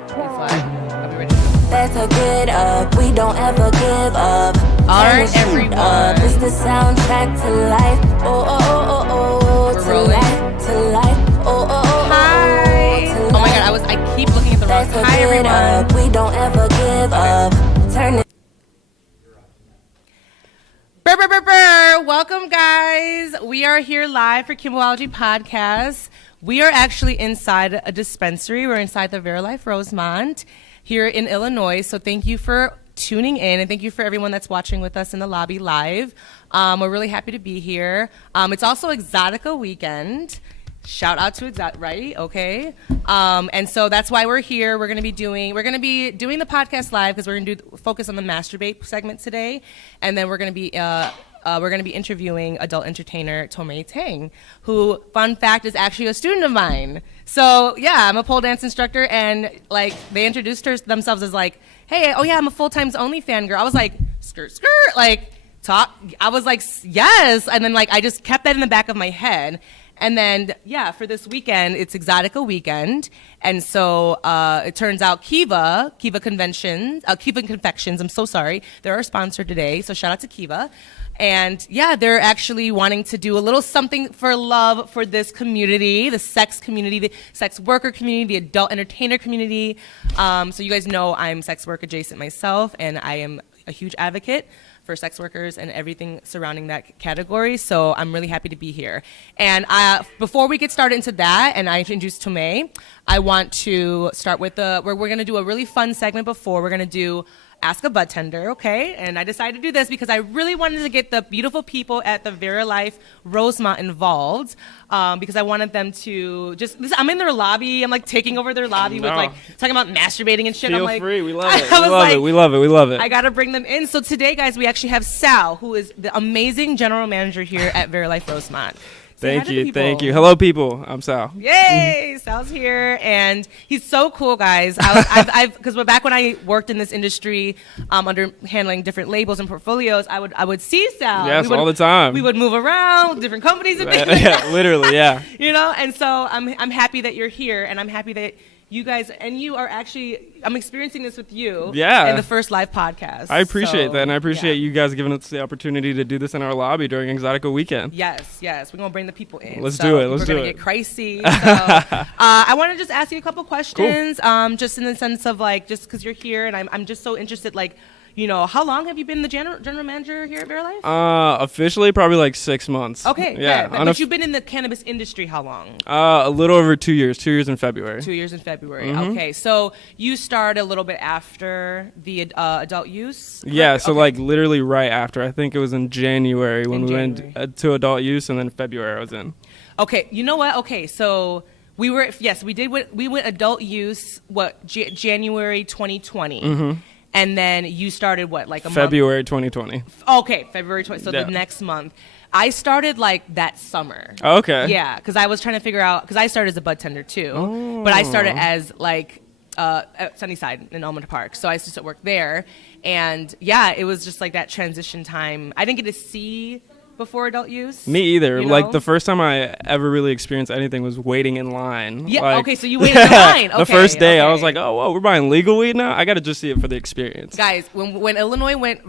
Are we ready? That's a get up. We don't ever give up. Alright, everyone. It's the soundtrack to life. Oh, oh, oh, oh, oh. We're rolling. To life. Oh, oh, oh, Hi. oh. Oh my god, I keep looking at the wrong. That's a Hi, get everyone. up. We don't ever give up. Turn it. Brr, brr, brr, brr. Welcome, guys. We are here live for Kimbology Podcast. We are actually inside a dispensary. We're inside the Verilife Rosemont here in Illinois. So thank you for tuning in, and thank you for everyone that's watching with us in the lobby live. We're really happy to be here. It's also EXXXCite weekend. Shout out to EXXXCite, right? Okay. And so that's why we're here. We're going to be doing the podcast live because we're going to focus on the masturbate segment today, and then we're going to be interviewing adult entertainer Tomie Tang, who, fun fact, is actually a student of mine. So yeah, I'm a pole dance instructor, and like they introduced themselves as like, hey, oh yeah, I'm a full-time only fangirl. I was like, skirt, skirt, like talk. I was like, yes, and then like I just kept that in the back of my head. And then, yeah, for this weekend, it's EXXXCite weekend. And so it turns out Kiva Confections, I'm so sorry, they're our sponsor today. So shout out to Kiva. And yeah, they're actually wanting to do a little something for love for this community, the sex community, the sex worker community, the adult entertainer community. So you guys know I'm sex work adjacent myself, and I am a huge advocate for sex workers and everything surrounding that category. So I'm really happy to be here. And before we get started into that, and I introduce Tomie, I want to start with we're going to do a really fun segment before. We're going to do Ask a Budtender, okay? And I decided to do this because I really wanted to get the beautiful people at the Verilife Rosemont involved, because I wanted them to I'm in their lobby. I'm like taking over their lobby with like talking about masturbating and shit. Feel I'm like, free. We love it. We love it. I got to bring them in. So today, guys, we actually have Sal, who is the amazing general manager here at Verilife Rosemont. Thank you. Hello, people. I'm Sal. Yay! Sal's here, and he's so cool, guys. Because back when I worked in this industry, under handling different labels and portfolios, I would see Sal. Yes, all the time. We would move around different companies and things. Yeah, literally, yeah. You know, and so I'm happy that you're here, and I'm happy that you guys and you are actually. I'm experiencing this with you. Yeah. In the first live podcast. I appreciate that, and I appreciate you guys giving us the opportunity to do this in our lobby during EXXXCite weekend. Yes. We're gonna bring the people in. Let's do it. We're gonna get crazy. So, I want to just ask you a couple questions. Cool. Just in the sense of like, just because you're here, and I'm just so interested, like. You know, how long have you been the general manager here at Verilife? Officially, probably like 6 months. Okay, yeah. But you've been in the cannabis industry how long? A little over 2 years. 2 years in February. 2 years in February. Mm-hmm. Okay, so you started a little bit after the adult use? Correct? Yeah, so like literally right after. I think it was in January when we went to adult use, and then February I was in. Okay, you know what? Okay, so we went adult use, January 2020. Mm-hmm. And then you started what, like a February 2020. Okay, February 20. So the next month. I started like that summer. Okay. Yeah, because I was trying to figure out, because I started as a budtender too, but I started as like at Sunnyside in Almond Park. So I used to work there. And yeah, it was just like that transition time. I didn't get to see before adult use. Me either. You know? Like the first time I ever really experienced anything was waiting in line. Yeah. Like, okay. So you waited in line. Okay, the first day I was like, oh, whoa, we're buying legal weed now. I got to just see it for the experience. Guys, when Illinois went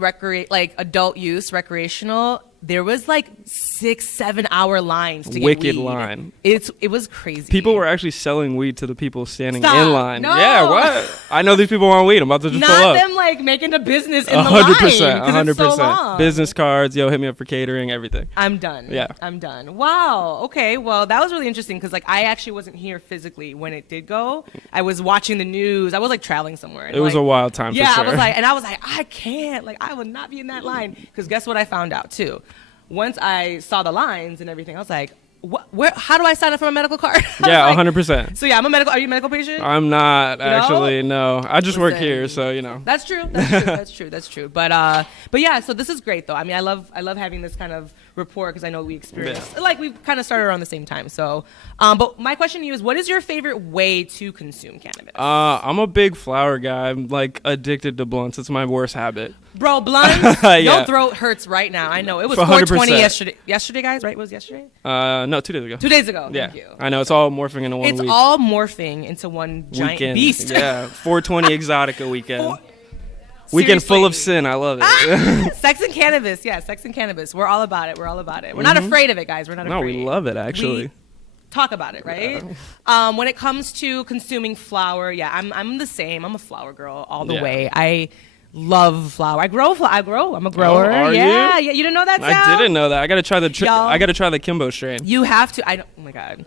adult use recreational, there was like 6-7 hour lines to Wicked get weed. line. It was crazy. People were actually selling weed to the people standing Stop. in line. No. Yeah, what? I know these people want weed. I'm about to just pull Not up. them like making a business in the line. 100%. So long. Business cards, hit me up for catering, everything. I'm done. Yeah. I'm done. Wow. Okay. Well, that was really interesting because like I actually wasn't here physically when it did go. I was watching the news. I was like traveling somewhere. It was a wild time for sure. Yeah, I was like, I can't. Like I would not be in that line. Because guess what I found out too? Once I saw the lines and everything, I was like, how do I sign up for a medical card? Yeah, 100%. So yeah, are you a medical patient? I'm not actually, no. I just work here, so you know. That's true. That's true. But yeah, so this is great though. I mean, I love having this kind of rapport because I know we experienced, like we kind of started around the same time. So, but my question to you is, what is your favorite way to consume cannabis? I'm a big flower guy. I'm like addicted to blunts. It's my worst habit. Bro, blunts, your throat hurts right now. I know. It was 420 yesterday. Yesterday, guys, right? It was yesterday? No, 2 days ago. 2 days ago. Yeah. Thank you. I know. It's all morphing into one It's week. all morphing into one giant Weekend. beast. Yeah. 420 EXXXcite weekend. Weekend full of sin. I love it. Sex and cannabis. Yeah, sex and cannabis. We're all about it. We're all about it. We're not afraid of it, guys. We're not afraid. No, we love it, actually. We talk about it, right? When it comes to consuming flower, yeah, I'm the same. I'm a flower girl all the way. I love flower. I grow. I'm a grower. Are yeah, you? Yeah. You didn't know that, Sal? I didn't know that. I gotta try the Kimbo strain. You have to. Oh my god.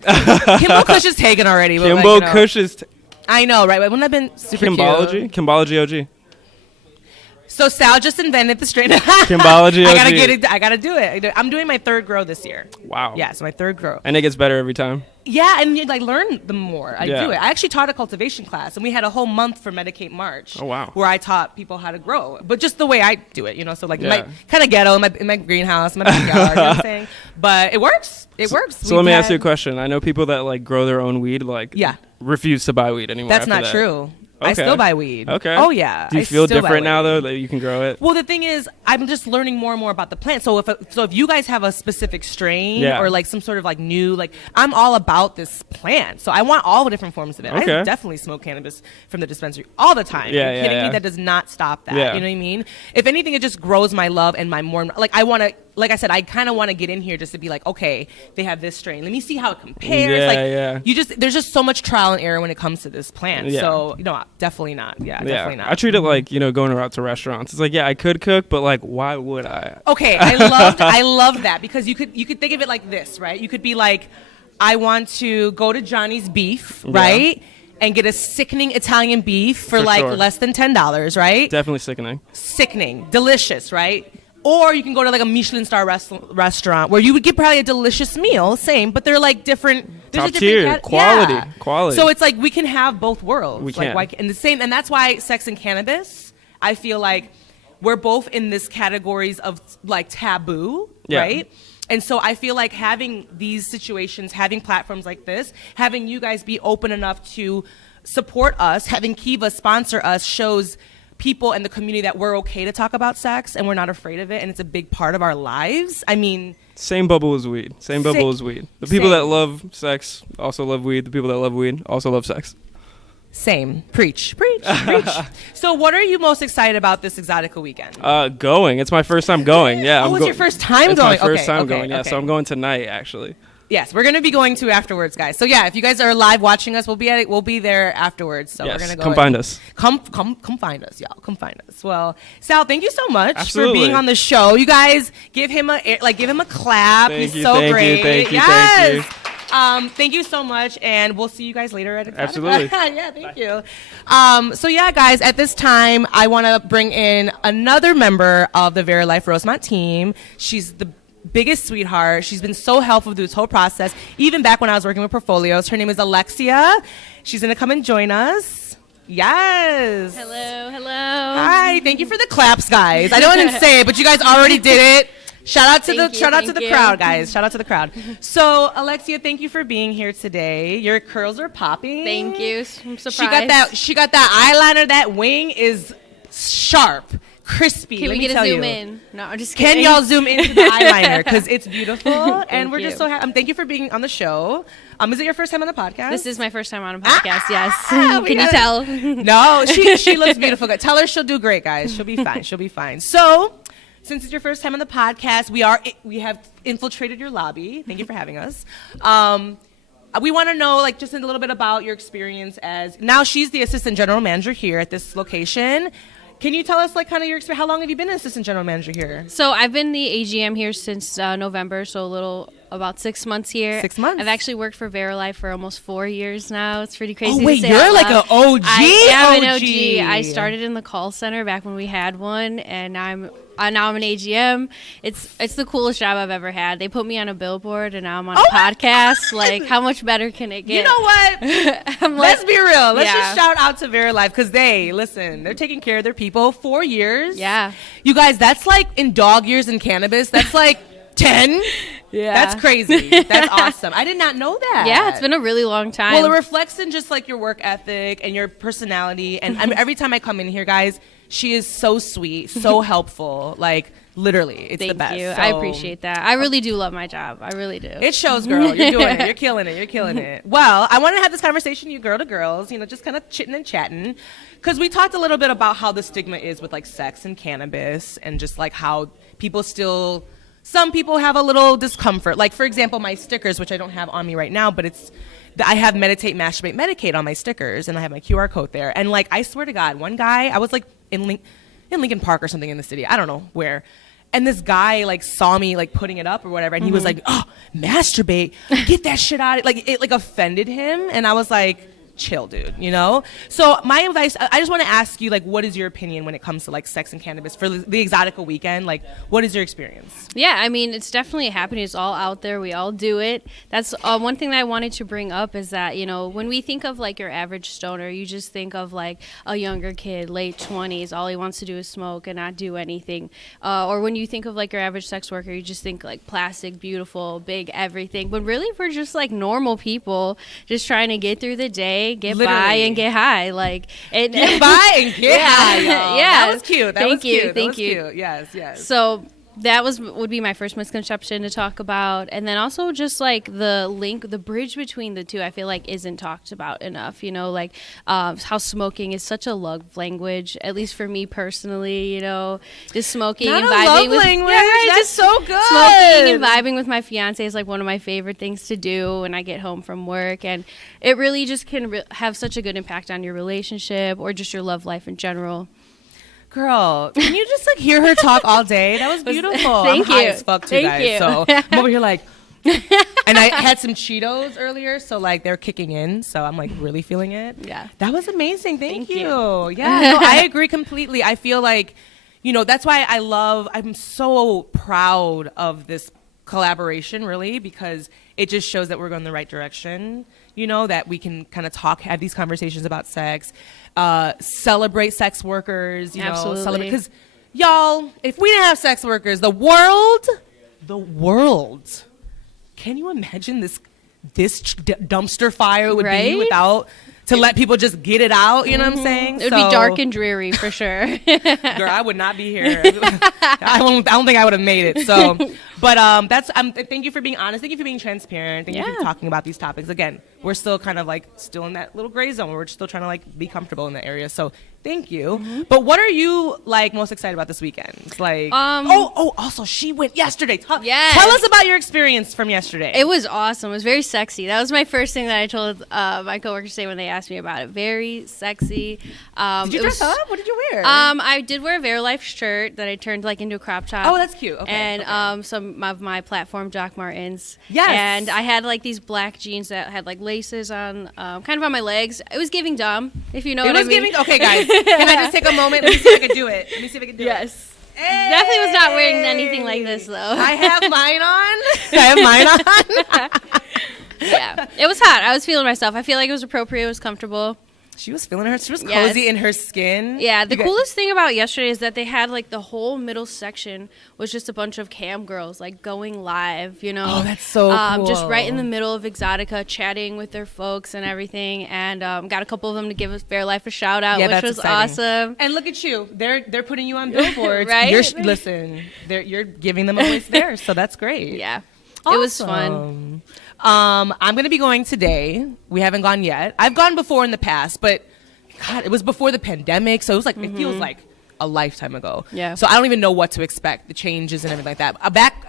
Kimbo Kush is taken already. But Kimbo Kush is. I know, right? Wouldn't that have been super cute? Kimbology OG. So Sal just invented the strain. Kimbology OG. I gotta get it. I gotta do it. I'm doing my 3rd grow this year. Wow. Yeah, so my 3rd grow. And it gets better every time. Yeah, and you like learn the more I Yeah. do it. I actually taught a cultivation class, and we had a whole month for Medicate March. Oh, wow. Where I taught people how to grow, but just the way I do it, So like Yeah. kind of ghetto in my greenhouse, my backyard. You know what I'm saying? But it works. It works. So let me ask you a question. I know people that like grow their own weed, like refuse to buy weed anymore. That's after not that. true. Okay. I still buy weed. Okay. Oh yeah. Do you feel different now though that you can grow it? Well, the thing is, I'm just learning more and more about the plant. So if you guys have a specific strain or like some sort of like new, like I'm all about this plant. So I want all the different forms of it. Okay. I definitely smoke cannabis from the dispensary all the time. Yeah, Are you kidding yeah. me? That does not stop that. Yeah. You know what I mean? If anything, it just grows my love and my more, like I want to, like I said, I kind of want to get in here just to be like, okay, they have this strain. Let me see how it compares. Yeah, like yeah. there's just so much trial and error when it comes to this plant. Yeah. So definitely not. Yeah, definitely not. I treat it like, going out to restaurants. It's like, yeah, I could cook, but like, why would I? Okay, I love that because you could think of it like this, right? You could be like, I want to go to Johnny's Beef, right? And get a sickening Italian beef for like sure. less than $10, right? Definitely sickening. Sickening, delicious, right? Or you can go to like a Michelin star restaurant where you would get probably a delicious meal, same, but they're like different. Top tier, quality. So it's like we can have both worlds. We like, can. And that's why sex and cannabis, I feel like we're both in this categories of like taboo, right? And so I feel like having these situations, having platforms like this, having you guys be open enough to support us, having Kiva sponsor us shows people and the community that we're okay to talk about sex and we're not afraid of it and it's a big part of our lives. I mean, same bubble as weed. Same bubble as weed. The people that love sex also love weed. The people that love weed also love sex. Same. Preach. So what are you most excited about this Exotica weekend? Going. It's my first time going. Yeah. It's your first time it's going? It's my first time okay, going. Yeah. okay. So I'm going tonight, actually. Yes, we're going to be going to afterwards, guys. So yeah, if you guys are live watching us, we'll be there afterwards. So we're going to go. Come find us. Come find us, y'all. Come find us. Well, Sal, thank you so much for being on the show. You guys give him a clap. He's so great. Thank you. Thank you so much, and we'll see you guys later at Exotica. Absolutely. Yeah, thank you. So yeah, guys, at this time, I want to bring in another member of the Verilife Rosemont team. She's the biggest sweetheart. She's been so helpful through this whole process, even back when I was working with portfolios. Her name is Alexia. She's going to come and join us. Yes. Hello. Hi. Thank you for the claps, guys. I know I didn't say it, but you guys already did it. Shout out to the crowd, guys. Shout out to the crowd. So, Alexia, thank you for being here today. Your curls are popping. Thank you. I'm surprised. She got that eyeliner. That wing is sharp, crispy. Can we get a zoom in? No, I'm just Can kidding. y'all zoom into the eyeliner because it's beautiful, and we're just so happy. Thank you for being on the show. Is it your first time on the podcast? This is my first time on a podcast. Yes. Can you tell? No, she looks beautiful. Tell her she'll do great, guys. She'll be fine. She'll be fine. So, since it's your first time on the podcast, we have infiltrated your lobby. Thank you for having us. We want to know, like, just a little bit about your experience as now she's the assistant general manager here at this location. Can you tell us, like, kind of your experience? How long have you been an assistant general manager here? So I've been the AGM here since November, so about 6 months here. 6 months. I've actually worked for Verilife for almost 4 years now. It's pretty crazy. Oh wait, to say you're like an OG. I am an OG. I started in the call center back when we had one, and now I'm an AGM. It's the coolest job I've ever had. They put me on a billboard, and now I'm on a podcast. Like, how much better can it get? You know what? Let's be real. Let's just shout out to Verilife because they're taking care of their people. 4 years. Yeah. You guys, that's like in dog years in cannabis. That's like 10? Yeah. That's crazy. That's awesome. I did not know that. Yeah, it's been a really long time. Well, it reflects in just like your work ethic and your personality. And I mean, every time I come in here, guys, she is so sweet, so helpful. Like, literally, it's the best. Thank you. So, I appreciate that. I really do love my job. I really do. it shows, girl. You're doing it. You're killing it. You're killing it. Well, I want to have this conversation, you girl to girls, you know, just kind of chitting and chatting. Because we talked a little bit about how the stigma is with like sex and cannabis and just like how people still, some people have a little discomfort. Like, for example, my stickers, which I don't have on me right now, but I have meditate, masturbate, medicate on my stickers, and I have my QR code there. And like, I swear to God, one guy, I was like in Lincoln Park or something in the city, I don't know where. And this guy like saw me like putting it up or whatever, and he was like, "Oh, masturbate, get that shit out!" Like it like offended him, and I was like, "Chill, dude," you know. So my advice, I just want to ask you, like, what is your opinion when it comes to like sex and cannabis for the EXXXcite weekend? Like, what is your experience? Yeah, I mean, it's definitely happening. It's all out there. We all do it. That's one thing that I wanted to bring up is that, you know, when we think of like your average stoner, you just think of like a younger kid, late 20s, all he wants to do is smoke and not do anything. Or when you think of like your average sex worker, you just think like plastic, beautiful, big, everything. But really, we're just like normal people just trying to get through the day, get Literally. by and get high. Like, Get by and get high, y'all. Yeah. That was cute. Thank you. Cute. Yes, yes. So that would be my first misconception to talk about. And then also just like the bridge between the two, I feel like isn't talked about enough, you know, like how smoking is such a love language, at least for me personally, you know, just smoking Not and a vibing love with language. right, That's just so good. Smoking and vibing with my fiance is like one of my favorite things to do when I get home from work, and it really just can have such a good impact on your relationship or just your love life in general. Girl, can you just like hear her talk all day? That was beautiful. Thank I'm high you. as fuck too, Thank guys. you. So I'm over here like, and I had some Cheetos earlier, so like they're kicking in. So I'm like really feeling it. Yeah. That was amazing. Thank you. you. Yeah, no, I agree completely. I feel like, you know, that's why I'm so proud of this collaboration, really, because it just shows that we're going the right direction. You know, that we can kind of have these conversations about sex, celebrate sex workers, you know, celebrate. Because, y'all, if we didn't have sex workers, the world, can you imagine this dumpster fire would be without, to let people just get it out, you know what I'm saying? It would be dark and dreary for sure. Girl, I would not be here. I don't think I would have made it. So, but thank you for being honest. Thank you for being transparent. Thank you for talking about these topics. Again, we're still kind of like still in that little gray zone. We're still trying to like be comfortable in that area. So thank you. But what are you like most excited about this weekend? Like, also she went yesterday. Tell us about your experience from yesterday. It was awesome. It was very sexy. That was my first thing that I told my coworkers today when they asked me about it. Very sexy. Did you dress up? What did you wear? I did wear a Verilife shirt that I turned like into a crop top. Oh, that's cute. Okay. And some of my platform Doc Martens. Yes. And I had like these black jeans that had like laces on, kind of on my legs. It was giving dumb, if you know what I mean. Okay, guys. Can I just take a moment? Let me see if I can do it. Yes. Hey! Definitely was not wearing anything like this, though. I have mine on. Yeah. It was hot. I was feeling myself. I feel like it was appropriate. It was comfortable. She was feeling her. She was cozy in her skin. Yeah, the coolest thing about yesterday is that they had like the whole middle section was just a bunch of cam girls like going live, you know. Oh, that's so cool. Just right in the middle of EXXXcite, chatting with their folks and everything, and got a couple of them to give us Verilife a shout out, which was awesome. And look at you, they're putting you on billboards, right? You're giving them a voice there, so that's great. Yeah, awesome. It was fun. I'm going to be going today. We haven't gone yet. I've gone before in the past, but God, it was before the pandemic, so it was like it feels like a lifetime ago. Yeah. So I don't even know what to expect, the changes and everything like that.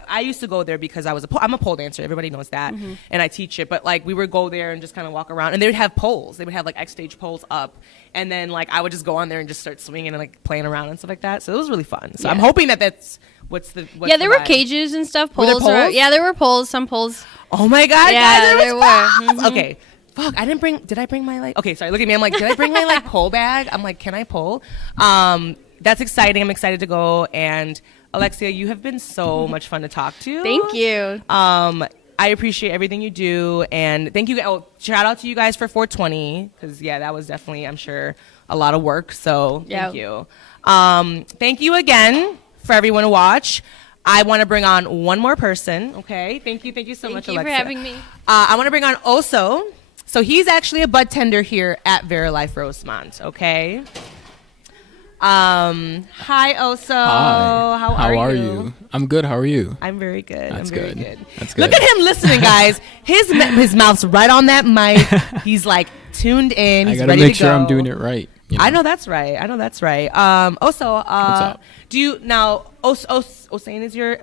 I used to go there because I'm a pole dancer. Everybody knows that, and I teach it. But like we would go there and just kind of walk around, and they would have poles. They would have like X stage poles up, and then like I would just go on there and just start swinging and like playing around and stuff like that. So it was really fun. So I'm hoping that's. There were cages and stuff. Were there poles? There were poles. Some poles. Oh my God, yeah, guys, there were. Okay. Fuck, did I bring my like, okay, sorry, look at me. I'm like, did I bring my like pole bag? I'm like, can I pole? That's exciting. I'm excited to go. And Alexia, you have been so much fun to talk to. Thank you. I appreciate everything you do. And thank you. Shout out to you guys for 420. Cause yeah, that was definitely, I'm sure, a lot of work. So thank you. Thank you again for everyone to watch. I want to bring on one more person. Okay, thank you so much, Thank you Alexa. for having me. I want to bring on Oso. So he's actually a budtender here at Verilife Rosemont. Okay. Hi Oso. Hi. How are you? I'm good. How are you? I'm very good. That's I'm very good. good. That's good. Look at him listening, guys. His mouth's right on that mic. He's like tuned in. I He's gotta ready make to sure go. I'm doing it right. You know? I know that's right. Oso, What's up? do you now? Osain is your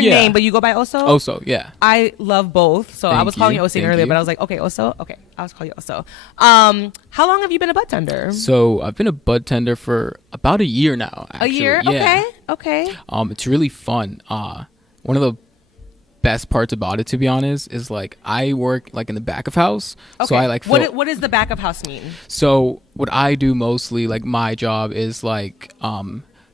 Yeah. name, but you go by Oso. Also, yeah. I love both, so I Thank was calling you. you Osain Thank earlier, you. but I was like, okay, Oso. Okay, I'll just call you Oso. How long have you been a budtender? So I've been a bud tender for about a year now. A Actually. year? Yeah. Okay. It's really fun. One of the best parts about it, to be honest, is like I work like in the back of house. Okay. So I like what does the back of house mean? So what I do mostly, like my job is like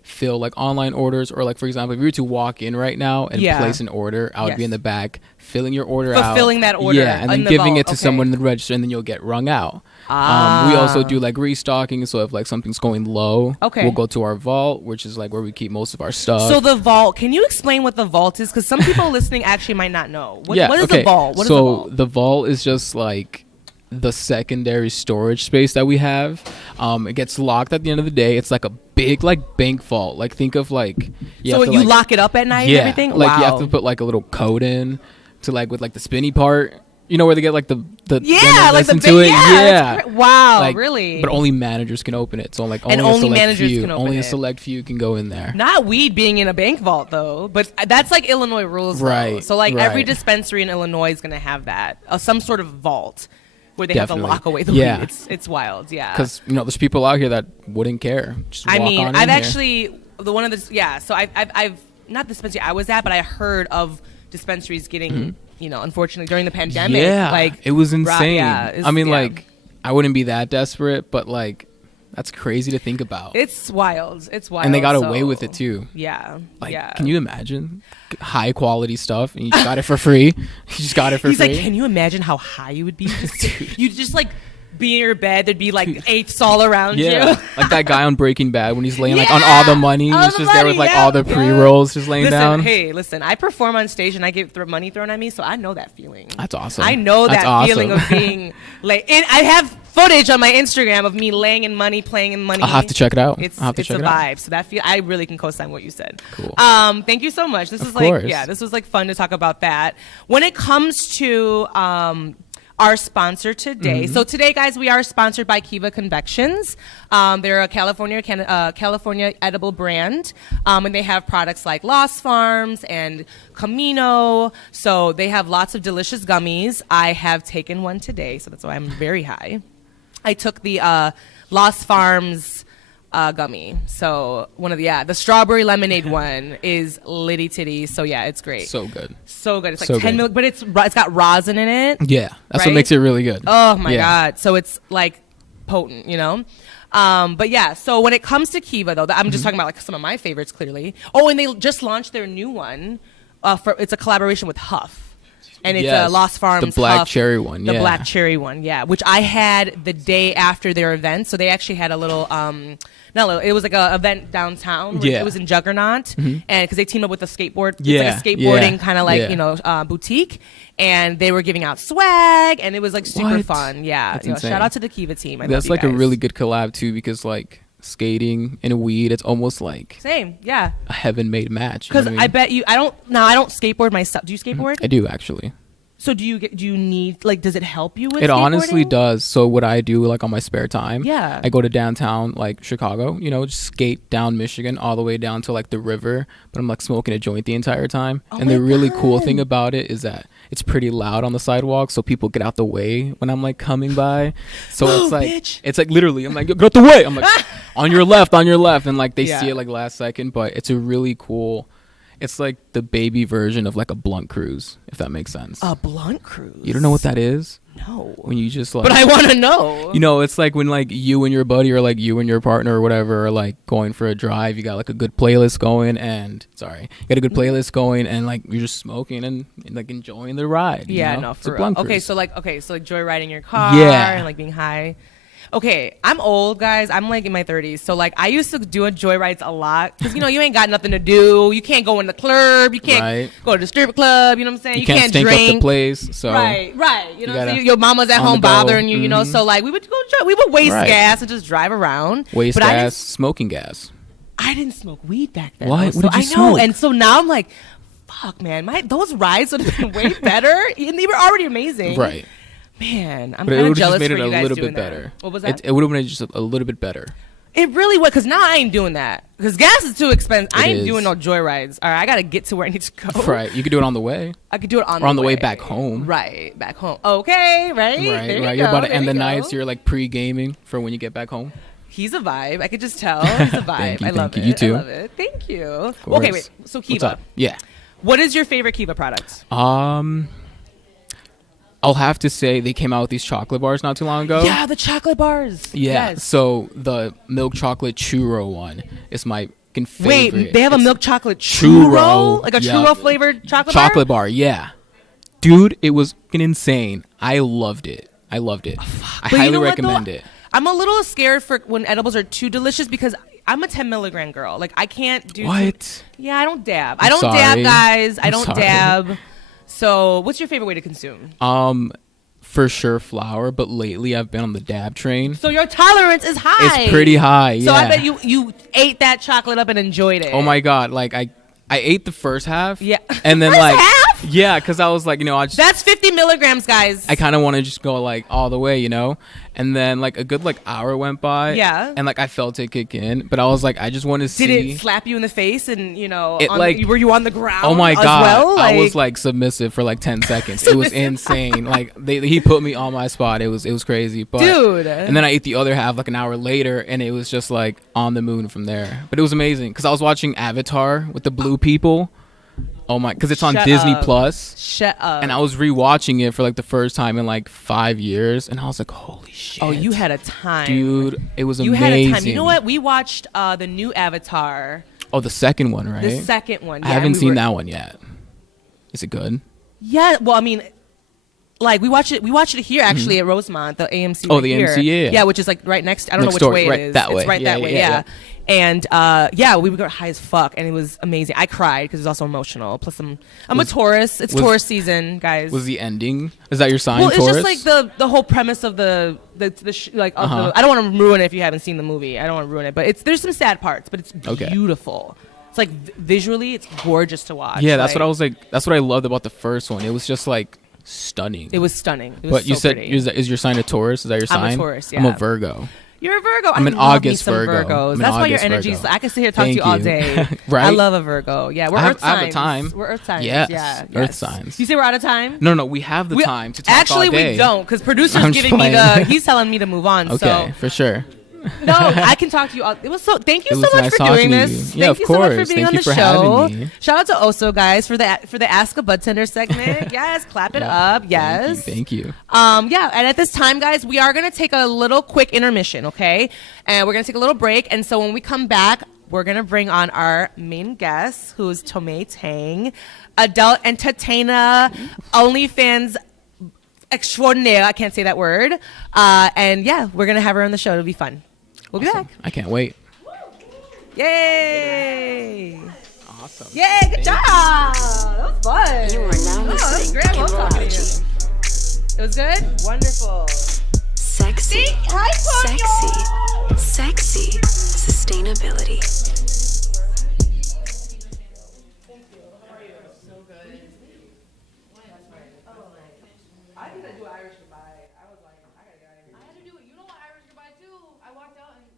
fill like online orders, or like for example, if you were to walk in right now and Yeah. place an order, I would be Yes. in the back filling your order out, Fulfilling that order yeah, and in then the giving vault. it to Okay. someone in the register, and then you'll get rung out. We also do like restocking, so if like something's going low, Okay. we'll go to our vault, which is like where we keep most of our stuff. So the vault. Can you explain what the vault is? Because some people listening actually might not know. What is okay. the vault? What is so the vault? the vault is just like the secondary storage space that we have. It gets locked at the end of the day. It's like a big like bank vault. Like think of like So have to, you like, lock it up at night yeah, and everything? like wow. you have to put like a little code in to like with like the spinny part. You know where they get like the yeah, when they like the listen big, to it. yeah. Yeah. That's wow, Like, really? But only managers can open it. So like only, And a only select managers few, can open only it. a select few can go in there. Not weed being in a bank vault though, but that's like Illinois rules, though. Right, So like every right. dispensary in Illinois is gonna have that, some sort of vault where they have Definitely. to lock away the Yeah. weed. It's wild, yeah. Because there's people out here that wouldn't care. Just I walk mean, on I've in here. actually the one of the yeah. So I've not the dispensary I was at, but I heard of dispensaries getting unfortunately during the pandemic. Mm-hmm. Yeah, like it was insane. yeah, I mean, yeah. like, I wouldn't be that desperate, but like, that's crazy to think about. It's wild. It's wild. And they got so- away with it too. Yeah. Like, yeah. can you imagine high quality stuff and you just got it for free? You just got it for He's free. like, can you imagine how high you would be? You'd just like be in your bed. There'd be like eighths all around yeah, you. like that guy on Breaking Bad when he's laying like Yeah, on all the money. all He's the just there with money, like all the yeah, pre yeah. rolls just laying Listen, down. hey, listen. I perform on stage and I get money thrown at me, so I know that feeling. That's awesome. I know That's that feeling of awesome. being like. And I have footage on my Instagram of me laying in money, playing in money. I'll have to check it out. It's I'll have to it's check a it out. vibe. So that I really can co-sign what you said. Cool. Thank you so much. This Of is like course. this was like fun to talk about that. When it comes to our sponsor today. Mm-hmm. So today, guys, we are sponsored by Kiva Convections. They're a California edible brand, and they have products like Lost Farms and Camino. So they have lots of delicious gummies. I have taken one today, so that's why I'm very high. I took the Lost Farms gummy. So one of the strawberry lemonade one is litty titty. So yeah, it's great. So good. So good. It's like So 10 good. milk, but it's got rosin in it. Yeah, that's Right? what makes it really good. Oh my Yeah. god! So it's like potent, you know. But yeah. So when it comes to Kiva, though, I'm Mm-hmm. just talking about like some of my favorites. Clearly. Oh, and they just launched their new one. It's a collaboration with Huff. And it's Yes, Lost Farms. the black Huff, cherry one, The yeah. black cherry one, yeah. Which I had the day after their event. So they actually had a little, not little. It was like a event downtown. Yeah. It was in Juggernaut, and because they teamed up with a skateboard. Yeah, It's like a skateboarding yeah, kind of like yeah. boutique, and they were giving out swag, and it was like super What? fun. Yeah, That's you know, insane. shout out to the Kiva team. I That's love you like a guys. really good collab too, because like skating and weed, it's almost like same. Yeah, a heaven made match. You know because what I bet you. I don't skateboard myself. Do you skateboard? I do actually. So do you need like? Does it help you with? It honestly skateboarding? does. So what I do like on my spare time, Yeah. I go to downtown like Chicago, just skate down Michigan all the way down to like the river, but I'm like smoking a joint the entire time. Oh And the my really cool God. thing about it is that it's pretty loud on the sidewalk, so people get out the way when I'm like coming by. So Whoa, it's like bitch. it's like literally I'm like, get out the way. I'm like on your left, and like they Yeah. see it like last second, but it's a really cool. It's like the baby version of like a blunt cruise, if that makes sense. A blunt cruise. You don't know what that is? No. When you just like, But I want to know. it's like when like you and your buddy or like you and your partner or whatever are like going for a drive, you got like a good playlist going and like you're just smoking and like enjoying the ride. Yeah, you know? no, It's a for real. blunt Okay, cruise. so like joyriding your car Yeah. and like being high. Okay, I'm old, guys. I'm like in my 30s. So like I used to do joyrides a lot because you ain't got nothing to do. You can't go in the club. You can't go to the strip club. You know what I'm saying? You can't stink drink up the place. So right. You know what I'm saying? Your mama's at home bothering you. You know, so like we would waste gas and just drive around. Waste gas, smoking gas. I didn't smoke weed back then. What? So What did you I know, smoke? and so now I'm like, fuck, man, those rides would have been way better, and they were already amazing. Right. Man, I'm But it kind of would have jealous just made for it you a guys little doing bit that. better. What was that? It would have been just a little bit better. It really would, because now I ain't doing that. Because gas is too expensive. I ain't is. doing no joyrides. All right, I got to get to where I need to go. Right. You could do it on the way. I could do it on the way back home. Right, back home. Okay, right? There Right. you You're go, about to there end you the go. night, so you're like pre-gaming for when you get back home. He's a vibe. I could just tell. He's a vibe. I love it. You too. I love it. Thank you. Of Okay, course. wait. So What's Kiva. up? Yeah. What is your favorite Kiva product? I'll have to say they came out with these chocolate bars not too long ago. Yeah, the chocolate bars. Yeah. Yes. So the milk chocolate churro one is my favorite. Wait, they have a It's milk chocolate churro? churro. Like a Yeah. churro flavored chocolate bar? chocolate bar. Yeah. Dude, it was fucking insane. I loved it. I But highly you know what, recommend though? it. I'm a little scared for when edibles are too delicious because I'm a 10 milligram girl. Like I can't do. What? Yeah, I don't dab. I'm I don't sorry. dab, guys. I I'm don't sorry. dab. So, what's your favorite way to consume? For sure flour, but lately I've been on the dab train. So your tolerance is high. It's pretty high. So yeah. I bet you ate that chocolate up and enjoyed it. Oh my god! Like I ate the first half. Yeah. And then First like half? yeah, because I was like, That's 50 milligrams, guys. I kind of want to just go like all the way, and then like a good like hour went by. Yeah. And like I felt it kick in, but I was like, I just want to see. Did it slap you in the face and It, were you on the ground? Oh my as god! well? I was like submissive for like 10 seconds. It was insane. Like he put me on my spot. It was crazy. But, dude. And then I ate the other half like an hour later, and it was just like on the moon from there. But it was amazing because I was watching Avatar with the blue people. Oh my! Because it's on Shut Disney up. Plus. Shut up. And I was rewatching it for like the first time in like 5 years, and I was like, "Holy shit!" Oh, you had a time, dude. It was You amazing. had a time. You know what? We watched the new Avatar. Oh, the second one, right? The second one. I Yeah, haven't and seen that one yet. Is it good? Yeah. Well, I mean, like we watched it. We watched it here actually at Rosemont, the AMC. Oh, right the here. AMC, yeah. Yeah, which is like right next. I don't know Next which door, way right it is. that way. It's right Yeah, that way. yeah, Yeah. And yeah, we got high as fuck, and it was amazing. I cried because it was also emotional. Plus, I'm a Taurus. It's Taurus season, guys. Was the ending? Is that your sign? Well, it's Taurus? just like the whole premise of the I don't want to ruin it if you haven't seen the movie. I don't want to ruin it, but there's some sad parts, but it's beautiful. It's like visually, it's gorgeous to watch. Yeah, that's what I was like. That's what I loved about the first one. It was just like stunning. It was stunning. It was But you so said pretty. is your sign a Taurus? Is that your sign? I'm a Taurus. Yeah. I'm a Virgo. You're a Virgo. I'm an I love me August some Virgo. Virgos. I'm an That's why your August energy's. Virgo. I can sit here and talk to Thank you all you. day. Right? I love a Virgo. Yeah, we're Earth I have signs. a time. We're Earth signs. Yes, Yeah, Earth yes. signs. You say we're out of time? No, we have the time to talk Actually, all day. we don't, because producer's I'm just giving me playing. he's telling me to move on. Okay, So for sure. no, I can talk to you all. It was so. Thank you It so was much nice for talking doing to this. you. Yeah, Thank of you so much for course. being Thank on you the for show. having me. Shout out to Oso guys for the Ask a Budtender segment. Yes, clap it up. Yes. Thank you. Yeah, and at this time, guys, we are gonna take a little quick intermission, okay? And we're gonna take a little break. And so when we come back, we're gonna bring on our main guest, who's Tomie Tang, adult entertainer, OnlyFans extraordinaire. I can't say that word. And yeah, we're gonna have her on the show. It'll be fun. We'll be back. I can't wait. Yay! Awesome. Yay! Good job. That was fun. You are now listening to Kimbology. It was good. Wonderful. Sexy, Hi, Tonyo. sexy sustainability. I think I do Irish goodbye. I was like, I gotta get out of here. I had to do it. You know what Irish goodbye too? I walked out and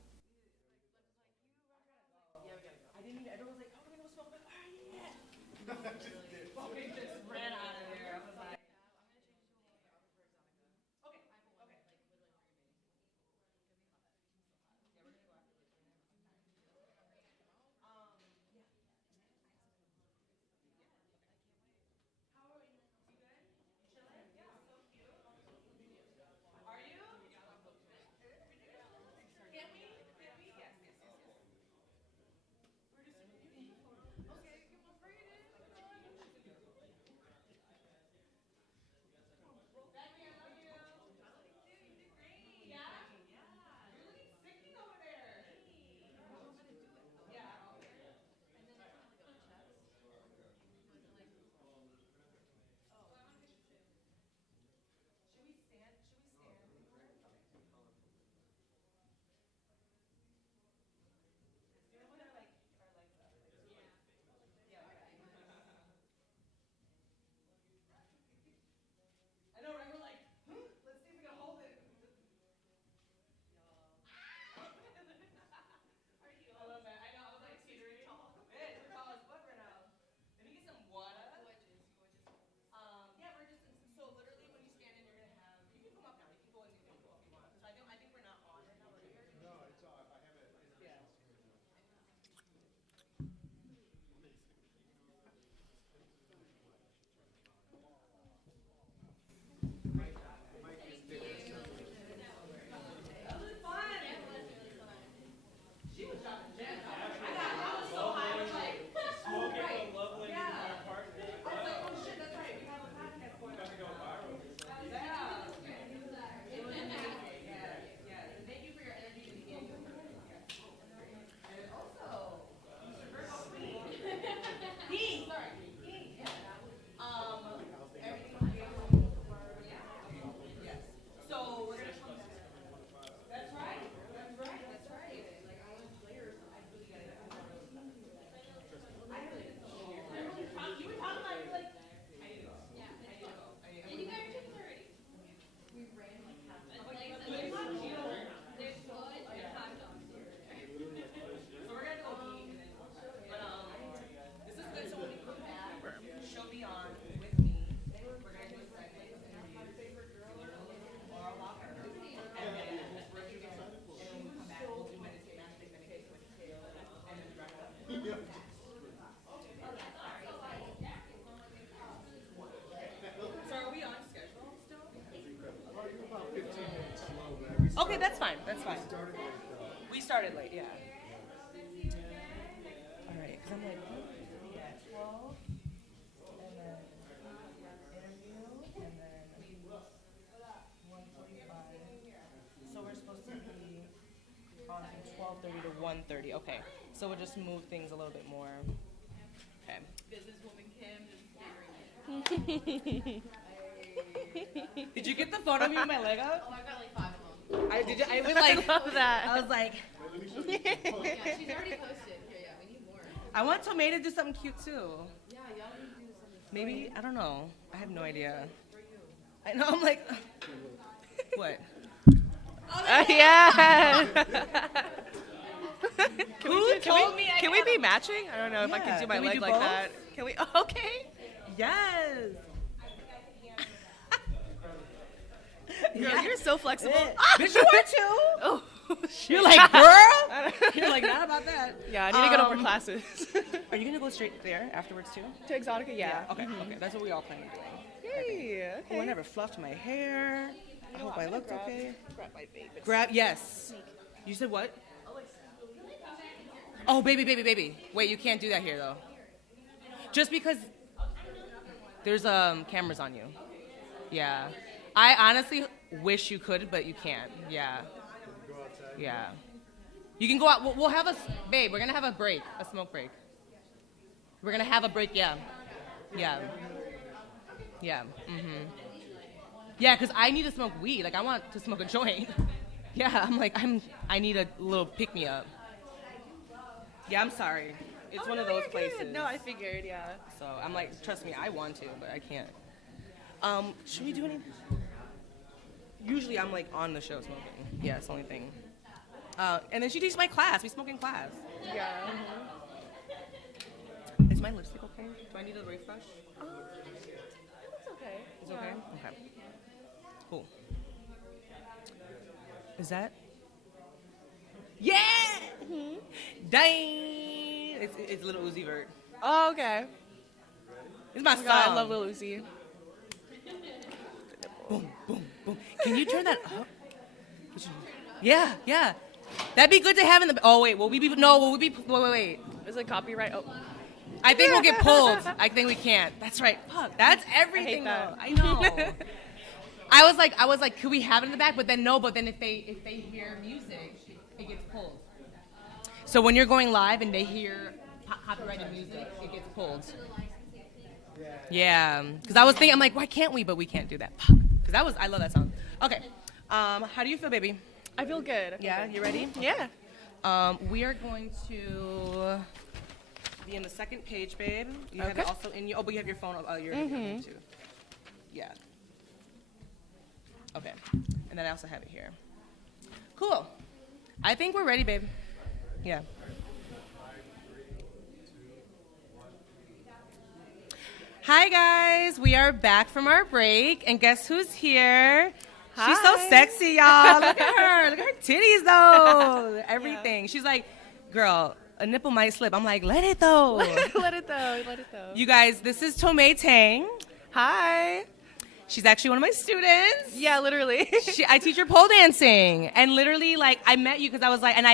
I didn't. Everyone was like, "Oh, we're gonna go smoke." I'm like, "All right, yeah." We just ran out of there. I was like, fine. We started late, yeah. All right, because I'm like, yeah, 12, and then interview, and then 1:45. So we're supposed to be on from 12:30 to 1:30. Okay, so we'll just move things a little bit more. Okay. Businesswoman Kim just Did you get the photo of me with my leg up? Oh, I got like 5 of them. I did. I was like, love that. I was like, Yeah, she's already posted. Yeah, we need more. I want Tomie to do something cute too. Yeah, y'all need to do something. Maybe, I don't know. I have no idea. I know. I'm like, what? Yeah. Can we be matching? I don't know if I can do my Can we leg do like both? that. Can we? Okay. Yes. Girl, you're so flexible. Bitch, you are too. Oh, shit. You're like, girl. You're like, not about that. Yeah, I need to go to more classes. Are you gonna go straight there afterwards too? To Exotica, yeah. Okay. Okay. That's what we all plan on doing. Hey, Oh, I okay. never fluffed my hair. I hope I looked okay. Grab my baby. Grab, yes. You said what? Oh, baby, baby, baby. Wait, you can't do that here, though. Just because there's cameras on you. Yeah. I honestly wish you could, but you can't. Yeah. Yeah. You can go out. We'll have babe, we're going to have a break, a smoke break. We're going to have a break, yeah. Yeah. Yeah. Mm-hmm. Yeah, because I need to smoke weed. Like, I want to smoke a joint. Yeah, I'm like, I need a little pick-me-up. Yeah, I'm sorry. It's one of those places. No, I figured, yeah. So I'm like, trust me, I want to, but I can't. Should we do any? Usually I'm like on the show smoking. Yeah, it's the only thing. And then she teaches my class. We smoke in class. Yeah. Is my lipstick okay? Do I need a refresh? It's okay. It's okay? Okay. Cool. Is that? Yeah! Dang! It's Little Uzi Vert. Oh, okay. It's my Oh song. my God, I love Lil Uzi. Boom, boom, boom. Can you turn that up? Yeah, yeah. That'd be good to have in the. Oh wait, will we be? No, will we be? Wait. Is it copyright? Oh. I think we'll get pulled. I think we can't. That's right. Fuck. That's everything. that. Though. I know. I was like, could we have it in the back? But then no. But then if they hear music, it gets pulled. So when you're going live and they hear copyrighted music, it gets pulled. Yeah. Because I was thinking, I'm like, why can't we? But we can't do that. Because I love that song. Okay. How do you feel, baby? I feel good. Yeah. You ready? Yeah. We are going to be in the second page, babe. You have it also in your. Oh, but you have your phone. Oh, you're in too. Yeah. Okay. And then I also have it here. Cool. I think we're ready, babe. Yeah. Hi guys, we are back from our break, and guess who's here? Hi. She's so sexy, y'all. Look at her. Look at her titties, though. Everything. She's like, girl, a nipple might slip. I'm like, let it though. Let it though. Let it though. You guys, this is Tomie Tang. Hi. She's actually one of my students. Yeah, literally. I teach her pole dancing, and literally, like, I met you because I was like, and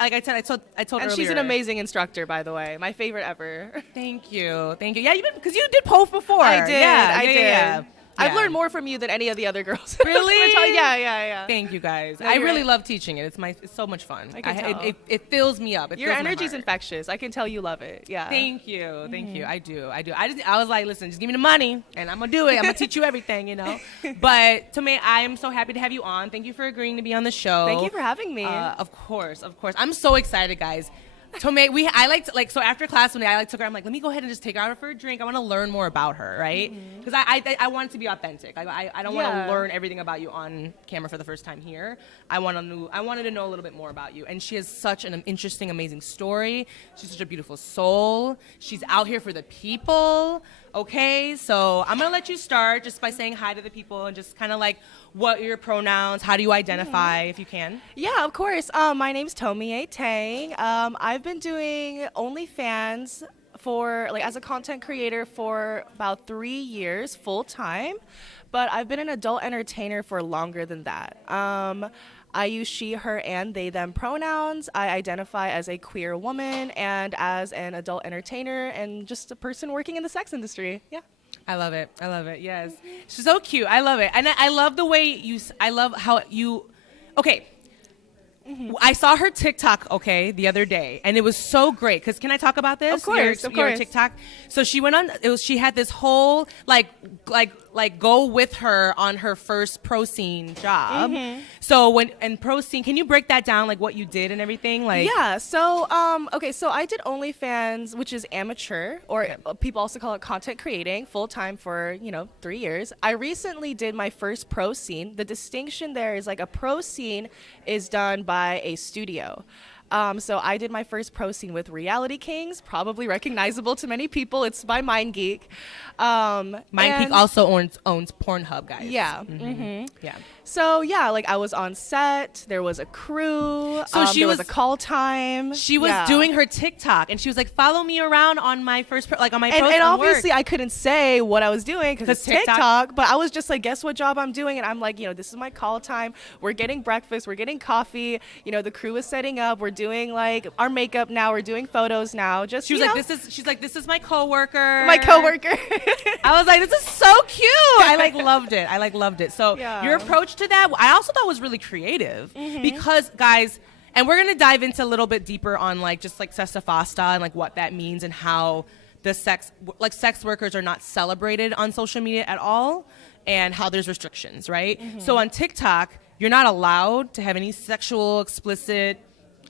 like I said, I told And earlier. she's an amazing instructor, by the way. My favorite ever. Thank you. Yeah, because you did pole before. I did. Yeah, I did. Yeah. I've Yeah. learned more from you than any of the other girls. Really? Yeah. Thank you guys. No, I you're really right. love teaching it. It's so much fun. I can tell. It fills me up. It Your fills my energy's heart. infectious. I can tell you love it. Yeah. Thank you. I do. I was like, listen, just give me the money, and I'm gonna do it. I'm gonna teach you everything, you know. But Tomie, I am so happy to have you on. Thank you for agreeing to be on the show. Thank you for having me. Of course. I'm so excited, guys. Tomie, I like to, so after class one day, I took her. I'm like, let me go ahead and just take her out for a drink. I want to learn more about her, right? Because I want it to be authentic. I don't want to learn everything about you on camera for the first time here. I wanted to know a little bit more about you. And she has such an interesting, amazing story. She's such a beautiful soul. She's out here for the people. Okay, so I'm gonna let you start just by saying hi to the people and just kind of like what are your pronouns, how do you identify, if you can. Yeah, of course. My name's Tomie Tang. I've been doing OnlyFans as a content creator for about 3 years full time, but I've been an adult entertainer for longer than that. I use she, her, and they, them pronouns. I identify as a queer woman and as an adult entertainer and just a person working in the sex industry. Yeah. I love it. I love it. Yes. She's so cute. I love it. And I love the way I love how you, okay. I saw her TikTok, the other day, and it was so great. Because can I talk about this? Of course, your TikTok. So she went on. She had this whole like go with her on her first pro scene job. So pro scene, can you break that down, like what you did and everything? Like yeah. So so I did OnlyFans, which is amateur, or people also call it content creating, full time for 3 years. I recently did my first pro scene. The distinction there is like a pro scene is done by a studio. So I did my first pro scene with Reality Kings, probably recognizable to many people. It's by MindGeek. MindGeek also owns Pornhub, guys. Yeah. Yeah. So yeah, like I was on set. There was a crew. So there was a call time. She was doing her TikTok, and she was like, "Follow me around on my first, on my post." And obviously, I couldn't say what I was doing because it's TikTok. But I was just like, "Guess what job I'm doing?" And I'm like, this is my call time. We're getting breakfast. We're getting coffee. The crew is setting up. We're doing like our makeup now. We're doing photos now. Just she was like, "This is my coworker." My coworker. I was like, "This is so cute." I loved it. So your approach to that, I also thought was really creative because, guys, and we're gonna dive into a little bit deeper on just SESTA-FOSTA and like what that means and how the sex workers are not celebrated on social media at all, and how there's restrictions, right? So on TikTok, you're not allowed to have any sexual explicit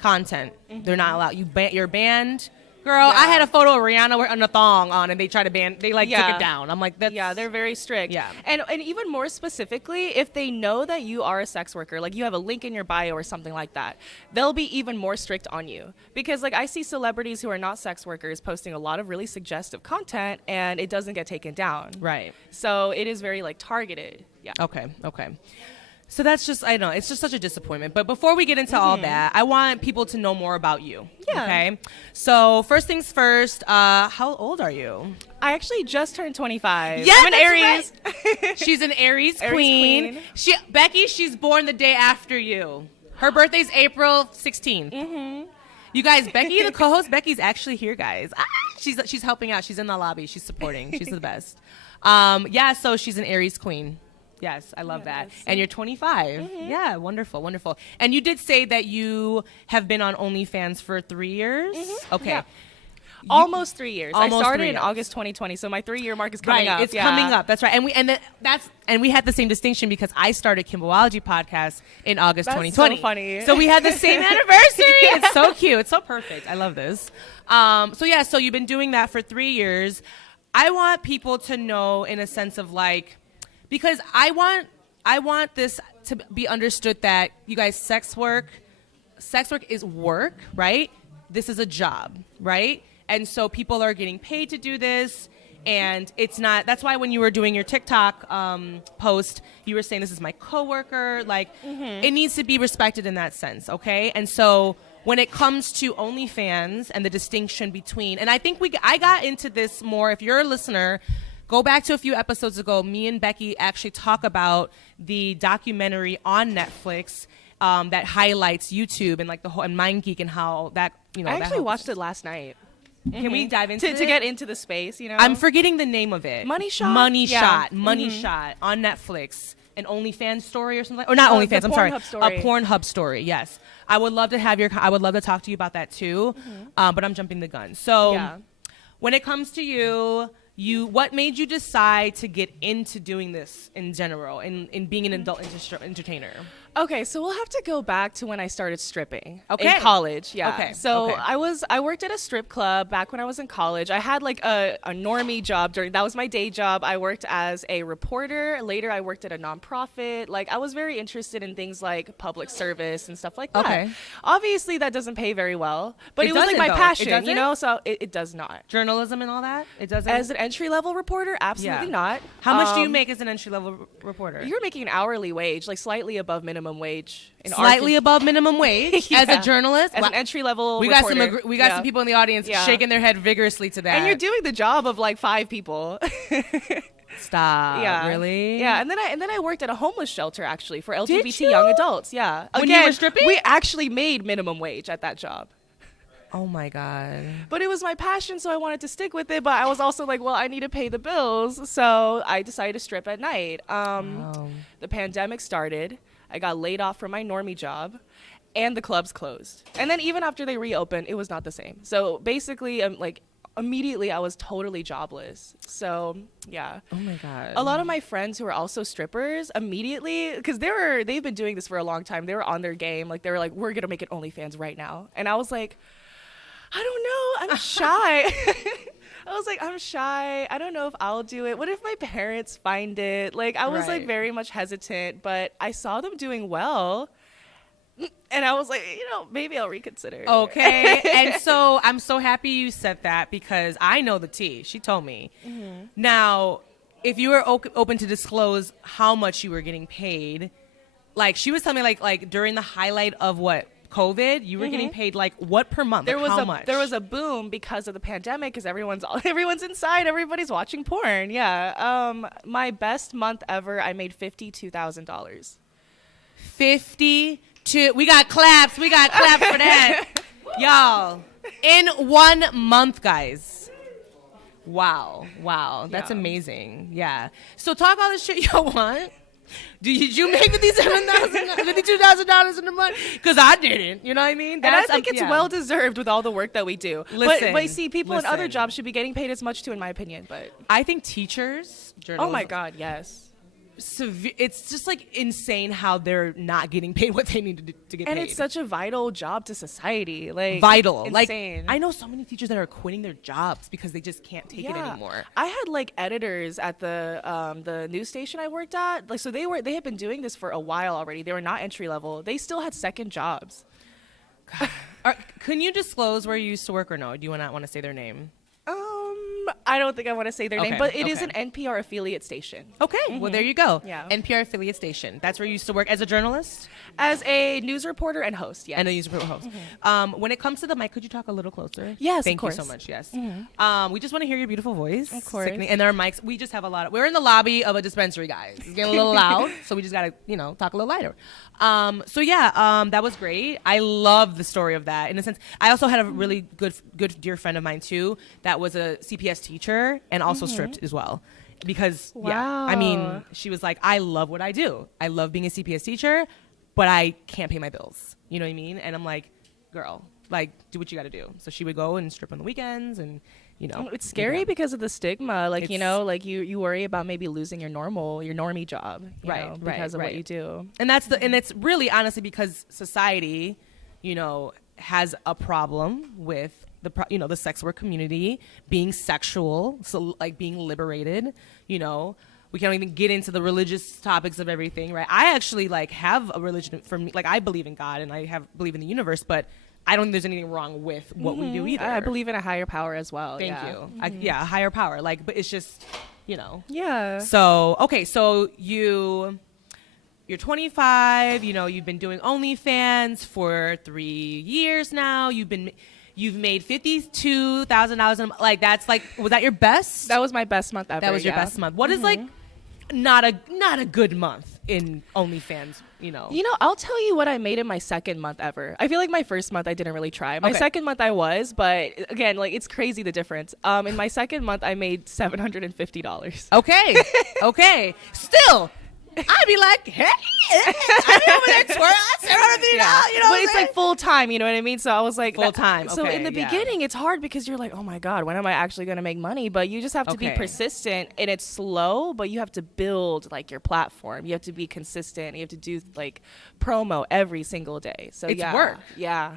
content. They're not allowed. You're banned. Girl, I had a photo of Rihanna with a thong on, and they tried to ban. They took it down. I'm like, that's they're very strict. Yeah, and even more specifically, if they know that you are a sex worker, like you have a link in your bio or something like that, they'll be even more strict on you. Because like I see celebrities who are not sex workers posting a lot of really suggestive content, and it doesn't get taken down. Right. So it is very targeted. Yeah. Okay. So that's just, I know, it's just such a disappointment. But before we get into all that, I want people to know more about you. Yeah. Okay. So first things first, how old are you? I actually just turned 25. Yeah, I'm an Aries. Right. She's an Aries queen. She's born the day after you. Her birthday's April 16th. You guys, Becky, the co-host, Becky's actually here, guys. She's helping out. She's in the lobby. She's supporting. She's the best. So she's an Aries queen. Yes, I love that. And you're 25. Yeah, wonderful. And you did say that you have been on OnlyFans for 3 years? Okay. Yeah. Almost 3 years. I started in August 2020, so my 3-year mark is coming up. It's coming up. That's right. And we had the same distinction because I started Kimbology podcast in August 2020. So funny. So we had the same anniversary. It's so cute. It's so perfect. I love this. So you've been doing that for 3 years. I want people to know in a sense of because I want this to be understood that you guys, sex work is work, right? This is a job, right? And so people are getting paid to do this, and it's not. That's why when you were doing your TikTok post, you were saying this is my coworker. It needs to be respected in that sense, okay? And so when it comes to OnlyFans and the distinction between, and I think I got into this more. If you're a listener, go back to a few episodes ago. Me and Becky actually talk about the documentary on Netflix that highlights YouTube and the whole and MindGeek and how that I actually watched it last night. Can we dive into to get into the space? I'm forgetting the name of it. Money Shot on Netflix. An OnlyFans story or something, or not OnlyFans. I'm sorry, a Pornhub story. Yes, I would love to I would love to talk to you about that too. But I'm jumping the gun. So when it comes to you, what made you decide to get into doing this in general, in being an adult entertainer? Okay, so we'll have to go back to when I started stripping in college. Yeah. Okay. So I worked at a strip club back when I was in college. I had a normie job that was my day job. I worked as a reporter. Later I worked at a nonprofit. I was very interested in things like public service and stuff like that. Okay. Obviously that doesn't pay very well, but it was my passion, so it does not. Journalism and all that? It doesn't? As an entry-level reporter, absolutely not. How much do you make as an entry-level reporter? You're making an hourly wage, slightly above minimum wage. Slightly above minimum wage as a journalist, as an entry level. We reporter. got some people in the audience shaking their head vigorously to that. And you're doing the job of 5 people. Stop. Yeah. Really? Yeah. And then I worked at a homeless shelter actually for LGBT you? young adults. Yeah. When you were stripping? We actually made minimum wage at that job. Oh my God. But it was my passion, so I wanted to stick with it. But I was also like, well, I need to pay the bills, so I decided to strip at night. Wow. The pandemic started. I got laid off from my normie job, and the clubs closed. And then even after they reopened, it was not the same. So basically, immediately I was totally jobless. So yeah. Oh my God. A lot of my friends who are also strippers immediately, because they've been doing this for a long time. They were on their game. Like they were like, we're gonna make it OnlyFans right now. And I was like, I don't know. I'm shy. I was like, I'm shy. I don't know if I'll do it. What if my parents find it? Like I was like Right. very much hesitant, but I saw them doing well. And I was like, maybe I'll reconsider. Okay. And so I'm so happy you said that because I know the tea. She told me. Mm-hmm. Now, if you were open to disclose how much you were getting paid, like she was telling me like during the highlight of what? COVID, you were getting paid like what per month? There Like, was how a much? there was a boom because of the pandemic because everyone's inside, everybody's watching porn. Yeah. My best month ever, I made $52,000. 52. We got claps. We got claps for that. Y'all, in 1 month, guys. Wow. That's Yeah. amazing. Yeah. So talk all this shit y'all want. Did you make $52,000 in a month? Because I didn't. You know what I mean? And I think it's well deserved with all the work that we do. Listen, but see, people in other listen. jobs should be getting paid as much too, in my opinion. But I think teachers, oh journalism, my God, yes. it's just like insane how they're not getting paid what they need to get And paid. it's such a vital job to society. Like vital. insane. Like I know so many teachers that are quitting their jobs because they just can't take it anymore. I had like editors at the news station I worked at. Like so they had been doing this for a while already. They were not entry level. They still had second jobs. Can you disclose where you used to work or no? Do you not want to say their name? I don't think I want to say their name, Okay, but it is okay. an NPR affiliate station. Okay, well there you go. Yeah. NPR affiliate station. That's where you used to work as a journalist As a news reporter and host, yes. and a news host. When it comes to the mic, could you talk a little closer? Yes, of Thank you course. so much. Yes. We just want to hear your beautiful voice. Of course. Sickening. And our mics. We just have a lot of. We're in the lobby of a dispensary, guys. It's getting a little loud, so we just gotta talk a little lighter. That was great. I love the story of that. In a sense, I also had a really good dear friend of mine too that was a CPS teacher and also stripped as well. Because I mean, she was like, I love what I do. I love being a CPS teacher, but I can't pay my bills. You know what I mean? And I'm like, girl, like do what you got to do. So she would go and strip on the weekends and It's scary because of the stigma. Like, It's- like you worry about maybe losing your normie job, because of what you do. And and it's really honestly because society, has a problem with the sex work community being sexual, so like being liberated, we can't even get into the religious topics of everything, right? I actually like have a religion for me, like I believe in God and believe in the universe, but I don't think there's anything wrong with what we do either. I believe in a higher power as well. Thank yeah. you. A higher power, like, but it's just, Yeah. So, okay, so you're 25, you've been doing OnlyFans for 3 years now. You've made $52,000. Like, that's like, was that your best? That was my best month ever. That was your best month. What is like not a good month in OnlyFans, I'll tell you what I made in my second month ever. I feel like my first month I didn't really try. My Okay. second month I was, but again, like it's crazy the difference. In my second month I made $750. Okay. Still, I'd be like, hey, I'd be over there twirling, But it's like full time, you know what I mean? So I was like Full time, So okay, in the yeah. beginning, it's hard because you're like, oh my God, when am I actually going to make money? But you just have to be Okay. persistent, and it's slow, but you have to build like your platform. You have to be consistent. You have to do like promo every single day. So It's yeah, work. Yeah,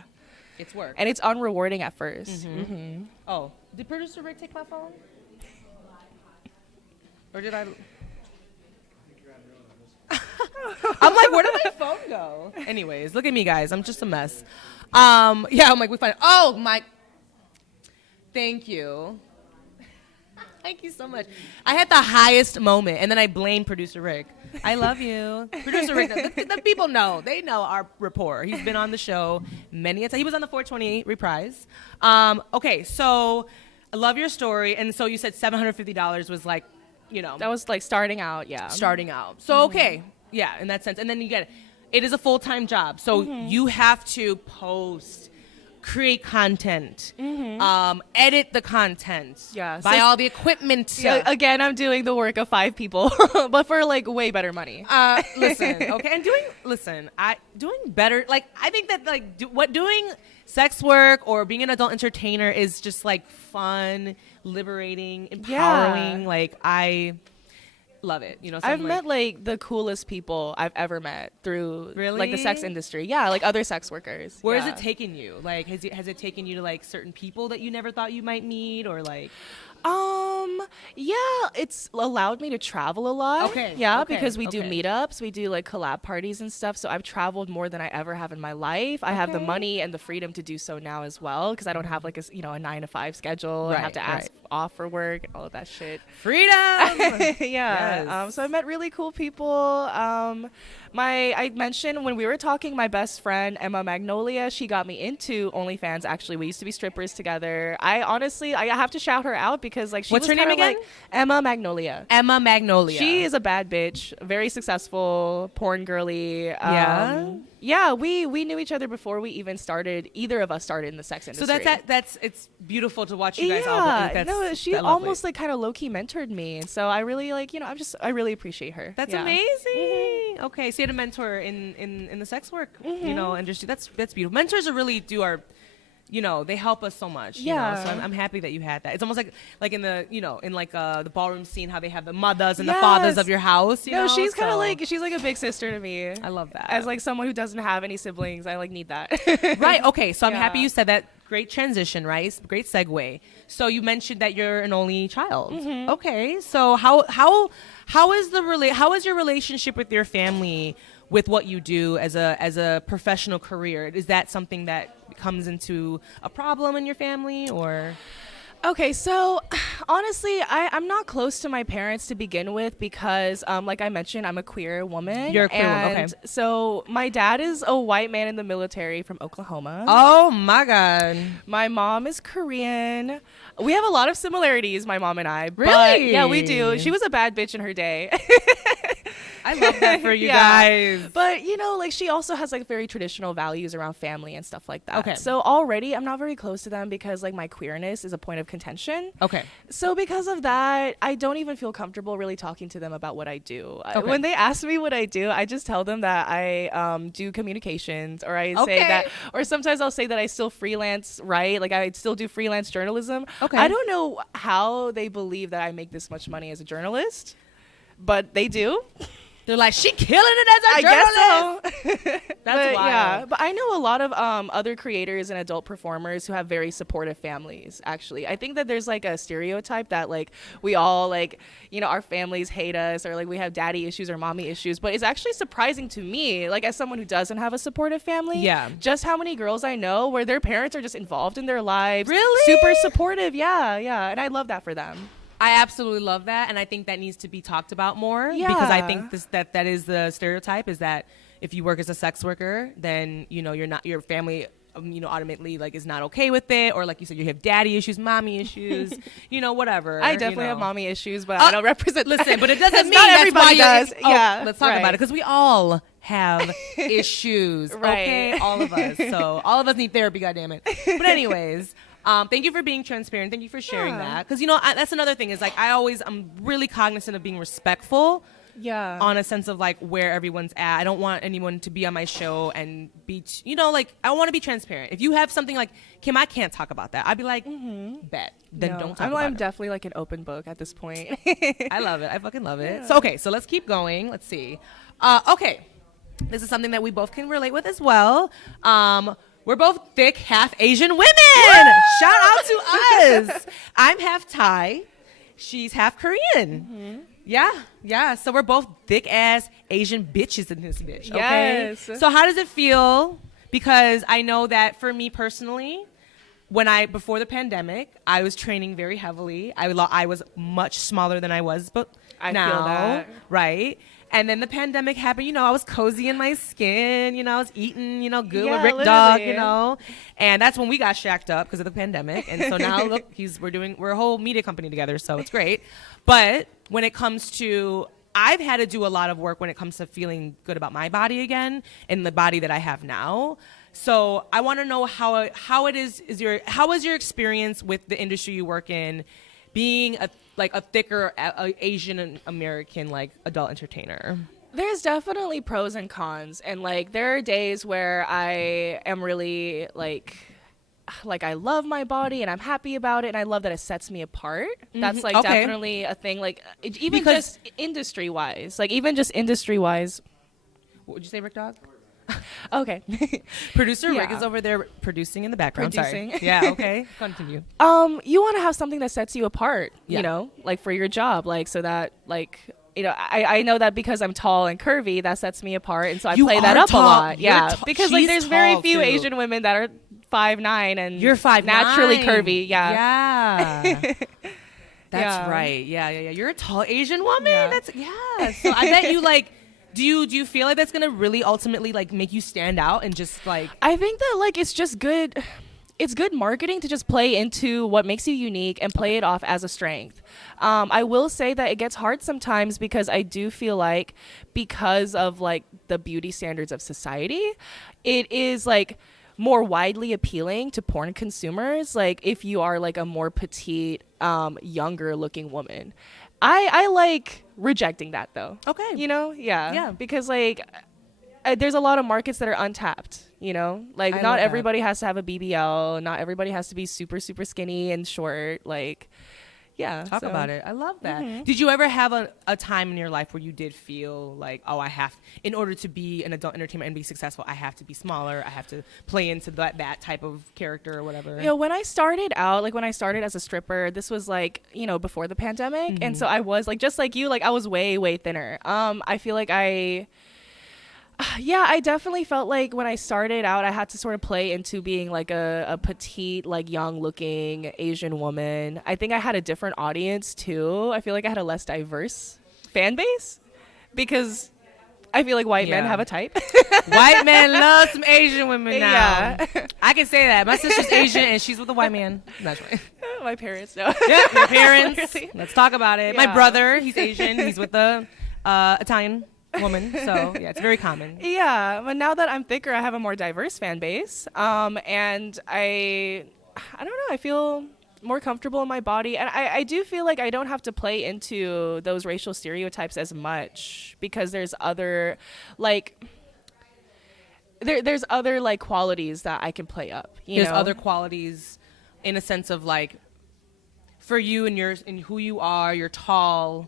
It's work. and it's unrewarding at 1st. Oh, did producer Rick take my phone? Or did I? I'm like, where did my phone go? Anyways, look at me, guys. I'm just a mess. I'm like, we find. Oh my. Thank you. Thank you so much. I had the highest moment, and then I blamed producer Rick. I love you, producer Rick. The people know. They know our rapport. He's been on the show many a time. He was on the 428 reprise. Okay, so I love your story, and so you said $750 was like, That was like starting out. Yeah. starting out. So okay, yeah, in that sense. And then you get it is a full-time job, so you have to post, create content, edit the content, buy all the equipment. So again, I'm doing the work of 5 people, but for like way better money. Listen, okay, and doing better. Like I think that like doing sex work or being an adult entertainer is just like fun, liberating, empowering. Like I love it. So I've met like the coolest people I've ever met through like the sex industry. Yeah, like other sex workers. Where has it taken you? Like has it taken you to like certain people that you never thought you might meet, or like yeah, it's allowed me to travel a lot. Because we do meetups, we do like collab parties and stuff. So I've traveled more than I ever have in my life. I have the money and the freedom to do so now as well, because I don't have like a 9-to-5 schedule. I have to ask off for work, all of that shit. Freedom. So I met really cool people. I mentioned when we were talking, my best friend Emma Magnolia, she got me into OnlyFans. Actually, we used to be strippers together. I have to shout her out because like what's her name again? Like Emma Magnolia. Emma Magnolia. She is a bad bitch, very successful, porn girly. We knew each other before we even started. Either of us started in the sex industry. So it's beautiful to watch you guys all. She almost like kind of low key mentored me, and so I really I really appreciate her. That's amazing. Okay, so you had a mentor in the sex work, industry. That's beautiful. Mentors really do our. They help us so much. So I'm happy that you had that. It's almost like in the in like the ballroom scene, how they have the mothers and the fathers of your house. She's kind of she's like a big sister to me. I love that. As like someone who doesn't have any siblings, I like need that. Right. Okay. So I'm happy you said that. Great transition, right? Great segue. So you mentioned that you're an only child. Okay. So how is your relationship with your family with what you do as a professional career? Is that something that comes into a problem in your family, or? Okay, so honestly, I'm not close to my parents to begin with because, like I mentioned, I'm a queer woman. You're a queer woman, okay. So my dad is a white man in the military from Oklahoma. Oh my God. My mom is Korean. We have a lot of similarities, my mom and I. Really? But, yeah, we do. She was a bad bitch in her day. I love that for you guys. But, she also has like very traditional values around family and stuff like that. Okay. So already I'm not very close to them because like my queerness is a point of contention. Okay. So because of that, I don't even feel comfortable really talking to them about what I do. Okay. When they ask me what I do, I just tell them that I do communications, or I say that, or sometimes I'll say that I still freelance, right? Like I still do freelance journalism. Okay. I don't know how they believe that I make this much money as a journalist, but they do. They're like, she killing it as a journalist. I guess so. That's wild. Yeah, but I know a lot of other creators and adult performers who have very supportive families, actually. I think that there's like a stereotype that like we all like, our families hate us, or like we have daddy issues or mommy issues. But it's actually surprising to me, like as someone who doesn't have a supportive family, just how many girls I know where their parents are just involved in their lives. Really? Super supportive. Yeah. And I love that for them. I absolutely love that, and I think that needs to be talked about more because I think that is the stereotype, is that if you work as a sex worker, then your family automatically like is not okay with it, or like you said, you have daddy issues, mommy issues, whatever. I definitely have mommy issues, but I don't represent. Listen, but it doesn't mean not that's everybody why does. Yeah, let's talk about it, because we all have issues, right? Okay, all of us. So all of us need therapy. Goddammit. But anyways. Thank you for being transparent. Thank you for sharing that. Because, that's another thing is like I'm really cognizant of being respectful. Yeah. On a sense of like where everyone's at. I don't want anyone to be on my show and be, I want to be transparent. If you have something like, Kim, I can't talk about that, I'd be like, bet. Then don't talk about it. I'm definitely like an open book at this point. I love it. I fucking love it. So, okay. So let's keep going. Let's see. Okay. This is something that we both can relate with as well. We're both thick, half Asian women. Woo! Shout out to us. I'm half Thai. She's half Korean. Yeah. So we're both thick ass Asian bitches in this bitch. Okay. Yes. So how does it feel? Because I know that for me personally, before the pandemic, I was training very heavily. I was much smaller than I was, but I now, feel that. Right. And then the pandemic happened. You know, I was cozy in my skin. You know, I was eating, you know, good with Yeah, Rick Dog, literally. you know. And that's when we got shacked up because of the pandemic. And so now, look, we're a whole media company together, so it's great. But when it comes to, I've had to do a lot of work when it comes to feeling good about my body again and the body that I have now. So I want to know how was your experience with the industry you work in, being a thicker Asian American like adult entertainer? There's definitely pros and cons, and like there are days where I am really like I love my body and I'm happy about it and I love that it sets me apart. That's like Okay. definitely a thing, like just industry wise. What would you say, Rick Dog? Okay. Producer Rick Yeah. is over there producing in the background. Producing. Sorry. Yeah. Okay. Continue. You want to have something that sets you apart, Yeah. you know, like for your job, like so that like, you know, I know that because I'm tall and curvy, that sets me apart, and so I You play that are up tall. a lot. You're Yeah, tall. because like She's there's very tall, few too. Asian women that are 5'9" and You're 5'9". naturally curvy. Yeah. Yeah. That's Yeah. right. Yeah. You're a tall Asian woman. Yeah. So I bet you like. Do you feel like that's gonna really ultimately like make you stand out and just like? I think that like it's just good. It's good marketing to just play into what makes you unique and play it off as a strength. I will say that it gets hard sometimes because I do feel like because of like the beauty standards of society, it is like more widely appealing to porn consumers. Like if you are like a more petite, younger looking woman. I like rejecting that though. Okay. You know? Yeah. Yeah. Because like there's a lot of markets that are untapped, you know? Like I love not that. everybody has to have a BBL, not everybody has to be super super skinny and short, like yeah. Talk so- about it. I love that. Did you ever have a time in your life where you did feel like, oh, in order to be an adult entertainer and be successful, I have to be smaller. I have to play into that type of character or whatever. You know, when I started out, like when I started as a stripper, this was like, you know, before the pandemic. And so I was like, just like you, like I was way, way thinner. I feel like I definitely felt like when I started out, I had to sort of play into being like a petite, like young looking Asian woman. I think I had a different audience too. I feel like I had a less diverse fan base because I feel like white men Yeah. have a type. White men love some Asian women now. Yeah. I can say that. My sister's Asian and she's with a white man. That's right. My parents know. Yeah, your parents. Literally. Let's talk about it. My Yeah. brother, he's Asian. He's with the Italian woman. So yeah, it's very common. Yeah, but now that I'm thicker, I have a more diverse fan base. And I don't know, I feel more comfortable in my body. And I do feel like I don't have to play into those racial stereotypes as much because there's other, like, there's other, like, qualities that I can play up. There's know? other qualities in a sense of like, for you and who you are, you're tall,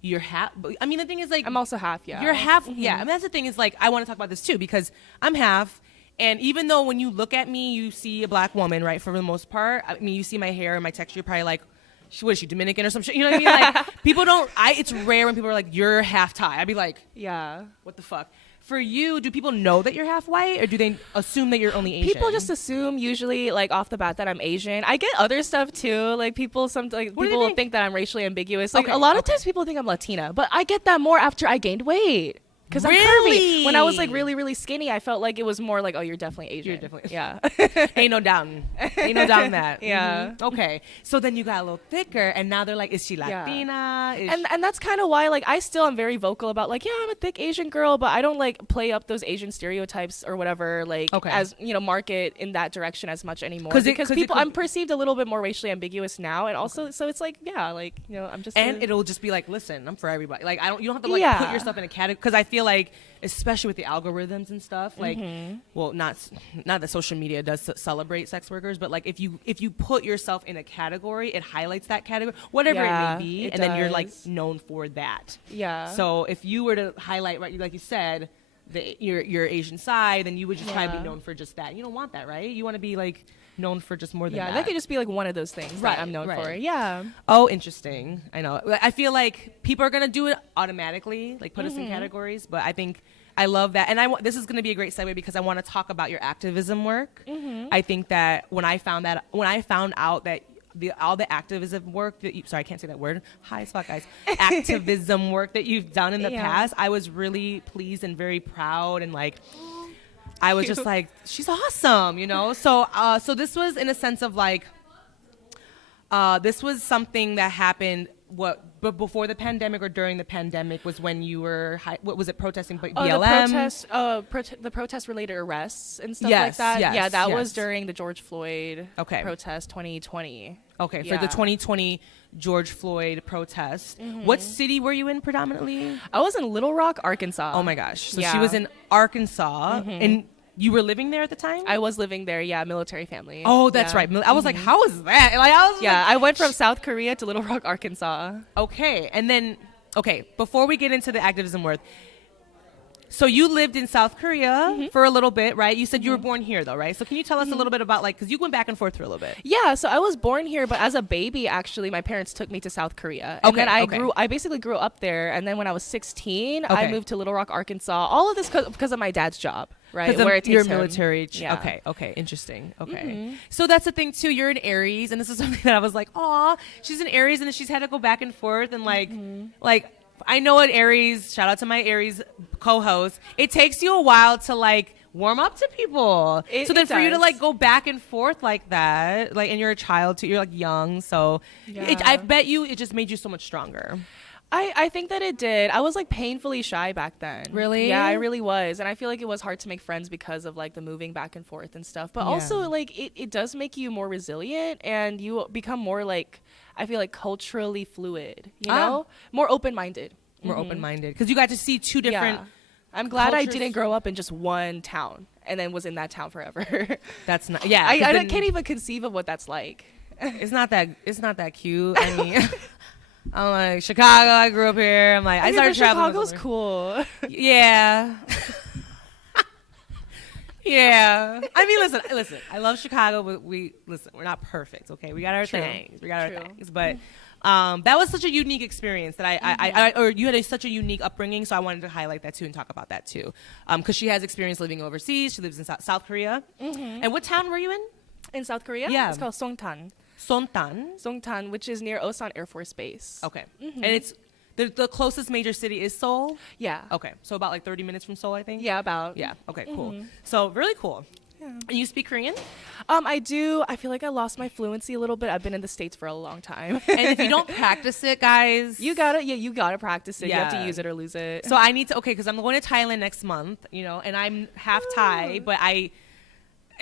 you're half. I mean, the thing is like, I'm also half, yeah. You're half. Yeah. I mean, that's the thing is like, I want to talk about this too because I'm half. And even though when you look at me, you see a black woman, right? For the most part, I mean, you see my hair and my texture, you're probably like, what is she, Dominican or some shit? You know what I mean? Like, people don't, it's rare when people are like, you're half Thai. I'd be like, Yeah. what the fuck? For you, do people know that you're half white or do they assume that you're only Asian? People just assume usually like off the bat that I'm Asian. I get other stuff too. Like people What do they people think? think that I'm racially ambiguous. Like Okay, a lot of okay. times people think I'm Latina, but I get that more after I gained weight. Because I'm Really? curvy. When I was like really, really skinny, I felt like it was more like, oh, you're definitely Asian. You're definitely- Yeah. Ain't no doubting. Ain't no doubting that. Yeah. Mhm. Okay. So then you got a little thicker, and now they're like, is she Yeah. Latina? Is And that's kind of why like I still am very vocal about like, yeah, I'm a thick Asian girl, but I don't like play up those Asian stereotypes or whatever, like Okay. as you know, market in that direction as much anymore. 'Cause it- Because 'cause it people could- I'm perceived a little bit more racially ambiguous now, and also so it's like, yeah, like, you know, I'm just and it'll just be like, listen, I'm for everybody. Like, you don't have to like Yeah. put yourself in a category because I feel like, especially with the algorithms and stuff, like, well, not that social media does celebrate sex workers, but like if you put yourself in a category, it highlights that category, whatever Yeah, it may be, it and then you're like does. known for that. Yeah. So if you were to highlight, right, like you said, your Asian side, then you would just try to be Yeah. known for just that. You don't want that, right? You want to be like known for just more than yeah, that. that could just be like one of those things Right, that I'm known right. for. Yeah. Oh, interesting. I know. I feel like people are gonna do it automatically, like put us in categories. But I think I love that, and this is gonna be a great segue because I want to talk about your activism work. I think that when I found out that all the activism work that you, sorry, I can't say that word. High as fuck, guys. Activism work that you've done in the past. I was really pleased and very proud, and like, I was just like, she's awesome, you know? So, so this was in a sense of like, this was something that happened, but before the pandemic or during the pandemic was when you were, what was it, protesting BLM? The protest-related arrests and stuff like that. Yeah, that was during the George Floyd protest 2020. Okay, for the 2020 George Floyd protest. What city were you in predominantly? I was in Little Rock, Arkansas. Oh my gosh. So she was in Arkansas, and you were living there at the time? I was living there, military family. Oh, that's right. I was like, how is that? Like, I was I went from South Korea to Little Rock, Arkansas. Okay, and then, before we get into the activism work, so you lived in South Korea for a little bit, right? You said you were born here, though, right? So can you tell us a little bit about, like, because you went back and forth for a little bit. Yeah, so I was born here, but as a baby, actually, my parents took me to South Korea. And then I basically grew up there, and then when I was 16, I moved to Little Rock, Arkansas. All of this because of my dad's job, right? Where it takes your him. military. Okay, interesting. Okay. So that's the thing, too. You're an Aries, and this is something that I was like, aw, she's an Aries, and then she's had to go back and forth, and like, I know an Aries, shout out to my Aries co-host, it takes you a while to like warm up to people. So then for you to like go back and forth like that, like, and you're a child too, you're like young, so I bet you it just made you so much stronger. I think that it did. I was like painfully shy back then. Really? Yeah, I really was. And I feel like it was hard to make friends because of like the moving back and forth and stuff. But also like it does make you more resilient, and you become more like, I feel like culturally fluid, you know? More open-minded. More open-minded. Because you got to see two different I'm glad cultures. I didn't grow up in just one town and then was in that town forever. That's not, I can't even conceive of what that's like. It's not that cute. I mean, I'm like, Chicago, I grew up here. I'm like, I started traveling. Chicago's cool. Yeah. Yeah. I mean, listen, I love Chicago, but we're not perfect, okay? We got our things. But that was such a unique experience that or you had such a unique upbringing, so I wanted to highlight that too and talk about that too. Because she has experience living overseas. She lives in South Korea. And what town were you in? In South Korea? Yeah. It's called Songtan. Songtan, which is near Osan Air Force Base. Okay. And it's the closest major city is Seoul? Yeah. Okay. So about like 30 minutes from Seoul, I think? Yeah, about. Yeah. Okay, cool. So really cool. Yeah. And you speak Korean? I do. I feel like I lost my fluency a little bit. I've been in the States for a long time. And if you don't practice it, guys, you gotta practice it. You have to use it or lose it. So I need to, because I'm going to Thailand next month, you know, and I'm half Thai, but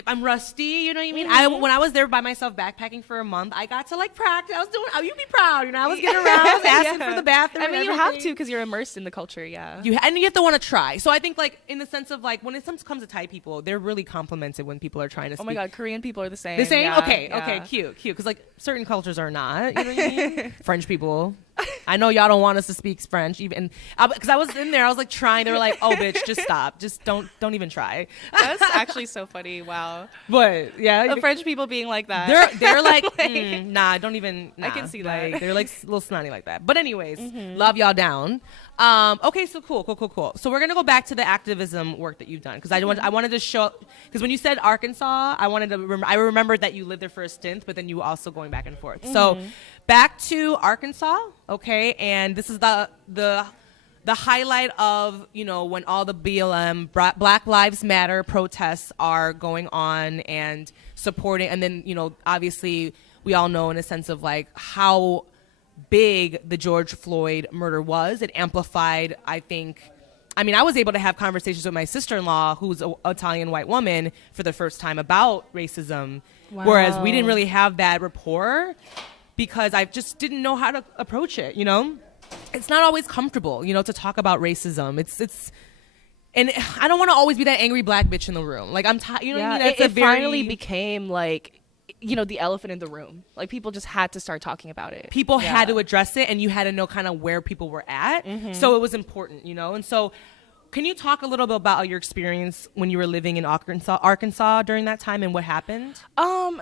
I'm rusty, you know what I mean? When I was there by myself backpacking for a month, I got to like practice. I was doing, you'd be proud, you know, I was getting around, I was asking for the bathroom. I mean, you have to because you're immersed in the culture, and you have to want to try. So I think like in the sense of like when it comes to Thai people, they're really complimented when people are trying to speak. Oh my God, Korean people are the same. The same? Yeah, okay, cute. Because like certain cultures are not, you know what I mean? French people. I know y'all don't want us to speak French, even because I was in there. I was like trying. They were like, "Oh, bitch, just stop. Just don't even try." That's actually so funny. Wow. But yeah, the French people being like that. They're like, nah, don't even. Nah. I can see that. Like, they're like a little snotty like that. But anyways, love y'all down. Okay, so cool. So we're gonna go back to the activism work that you've done because I wanted to show because when you said Arkansas, I remembered that you lived there for a stint, but then you were also going back and forth. So back to Arkansas, okay, and this is the highlight of, you know, when all the BLM Black Lives Matter protests are going on and supporting, and then, you know, obviously we all know in a sense of like how big the George Floyd murder was. It amplified, I think. I mean, I was able to have conversations with my sister-in-law, who's an Italian white woman, for the first time about racism, whereas we didn't really have that rapport because I just didn't know how to approach it, you know? It's not always comfortable, you know, to talk about racism. It's and I don't want to always be that angry black bitch in the room. Like, I'm tired, you know what I mean? It finally became like, you know, the elephant in the room. Like, people just had to start talking about it. People had to address it, and you had to know kind of where people were at. So it was important, you know? And so can you talk a little bit about your experience when you were living in Arkansas during that time and what happened?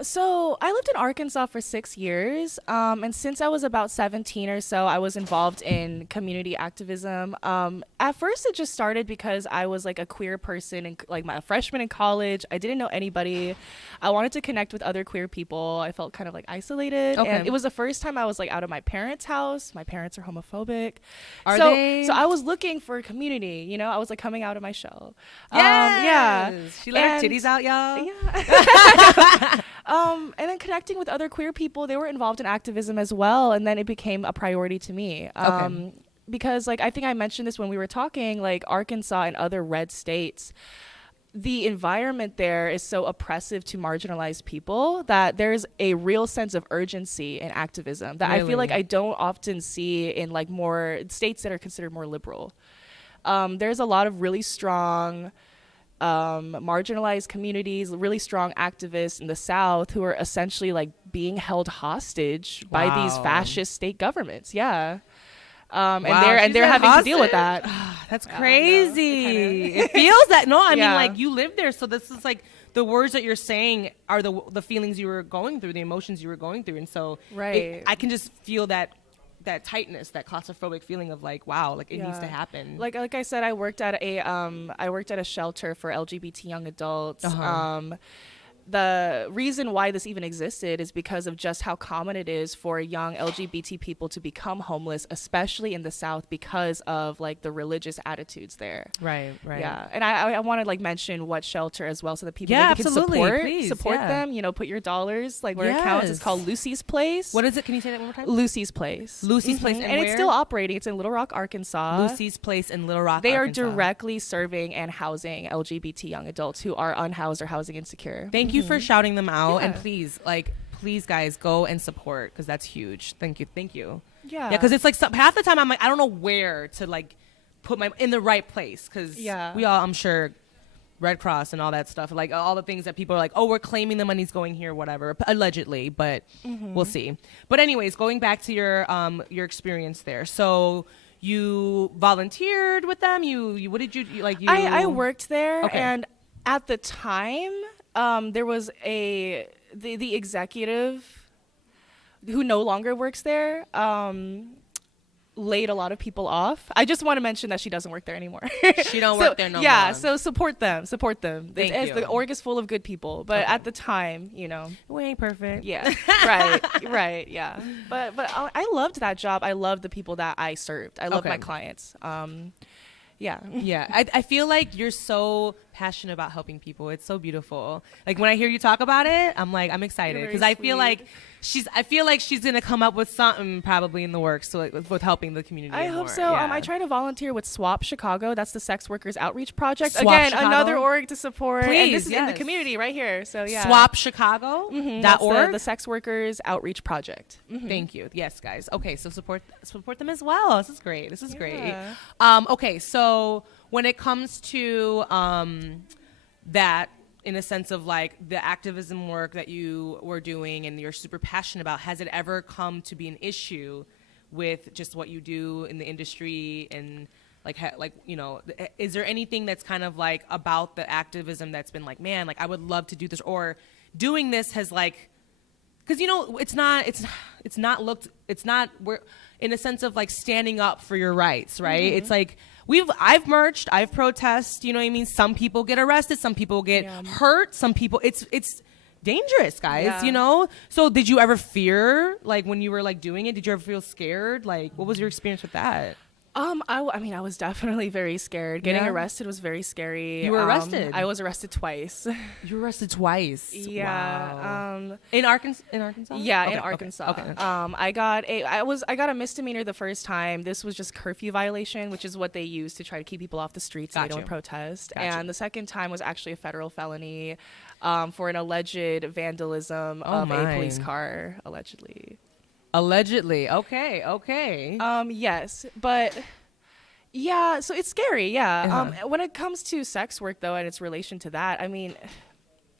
So I lived in Arkansas for 6 years. And since I was about 17 or so, I was involved in community activism. At first it just started because I was like a queer person and like a freshman in college. I didn't know anybody. I wanted to connect with other queer people. I felt kind of like isolated. Okay. And it was the first time I was like out of my parents' house. My parents are homophobic. Are they? So I was looking for a community, you know, I was like coming out of my shell. Yes. Yeah. She let her And- titties out, y'all. Yeah. And then connecting with other queer people, they were involved in activism as well. And then it became a priority to me. Okay. Because like, I think I mentioned this when we were talking, like Arkansas and other red states, the environment there is so oppressive to marginalized people that there's a real sense of urgency in activism that I feel like Really? I don't often see in like more states that are considered more liberal. There's a lot of really strong marginalized communities, really strong activists in the South who are essentially like being held hostage by these Wow. fascist state governments. Yeah. Wow, and they're she's having to deal with hostage. that. That's I know. crazy. It feels that. No, I mean, Yeah. like you lived there, so this is like the words that you're saying are the feelings you were going through, the emotions you were going through, and so Right. I can just feel that tightness, that claustrophobic feeling of like, wow, like it needs to Yeah. happen. Like I said, I worked at a shelter for LGBT young adults. The reason why this even existed is because of just how common it is for young LGBT people to become homeless, especially in the South, because of like the religious attitudes there. right. Yeah, and I want to like mention what shelter as well, so that people Yeah, maybe can absolutely. support Please, yeah. them. You know, put your dollars like where it counts. It's Yes. called Lucy's Place. What is it? Can you say that one more time? Lucy's Place? Lucy's Place, Mhm. and and it's where? still operating. It's in Little Rock, Arkansas. Lucy's Place in Little Rock. They Arkansas. are directly serving and housing LGBT young adults who are unhoused or housing insecure. Thank you for shouting them out, and Yeah. please, guys, go and support because that's huge. Thank you. Yeah. Yeah, because it's like half the time I'm like I don't know where to like put my in the right place because Yeah. we all I'm sure Red Cross and all that stuff like all the things that people are like, oh, we're claiming the money's going here, whatever, allegedly, but we'll see. But anyways, going back to your experience there, so you volunteered with them. You what did you like? You I worked there, Okay. and at the time, there was the executive who no longer works there. Laid a lot of people off. I just want to mention that she doesn't work there anymore. She don't work there no yeah, more. so support them. Thank you. The org is full of good people, but Okay. at the time, you know, we ain't perfect. yeah, right, yeah. But I loved that job. I loved the people that I served. I loved Okay. my clients. Yeah. Yeah, I feel like you're so passionate about helping people. It's so beautiful. Like when I hear you talk about it, I'm like I'm excited You're because very I feel sweet. like she's gonna come up with something probably in the works so, like, with helping the community. I hope more. so. Yeah. I try to volunteer with SWAP Chicago. That's the Sex Workers Outreach Project. SWAP Again, Chicago? another org to support. and Please, this is in the yes. community right here. So yeah. Swap Chicago. That's .org. the Sex Workers Outreach Project. Thank you. Yes, guys. Okay, so support them as well. This is great. Yeah. Okay, so when it comes to that, in a sense of like the activism work that you were doing and you're super passionate about, has it ever come to be an issue with just what you do in the industry and like you know, is there anything that's kind of like about the activism that's been like, man, like I would love to do this, or doing this has like, because you know we're in a sense of like standing up for your rights, right? It's like I've marched, I've protested, you know what I mean? Some people get arrested, some people get hurt, some people it's dangerous, guys, Yeah. you know? So did you ever fear, like when you were like doing it, did you ever feel scared? Like what was your experience with that? I mean, I was definitely very scared. Getting Yeah? arrested was very scary. You were arrested? I was arrested twice. You were arrested twice. Yeah. Wow. In Arkansas? Yeah, Okay, in okay, Arkansas. okay. I got a misdemeanor the first time. This was just curfew violation, which is what they use to try to keep people off the streets so they Got don't you. protest. Got you. And the second time was actually a federal felony for an alleged vandalism Oh of a my. police car, allegedly. Allegedly. Okay. Yes, but yeah, so it's scary. Yeah. Uh-huh. When it comes to sex work, though, and its relation to that, I mean,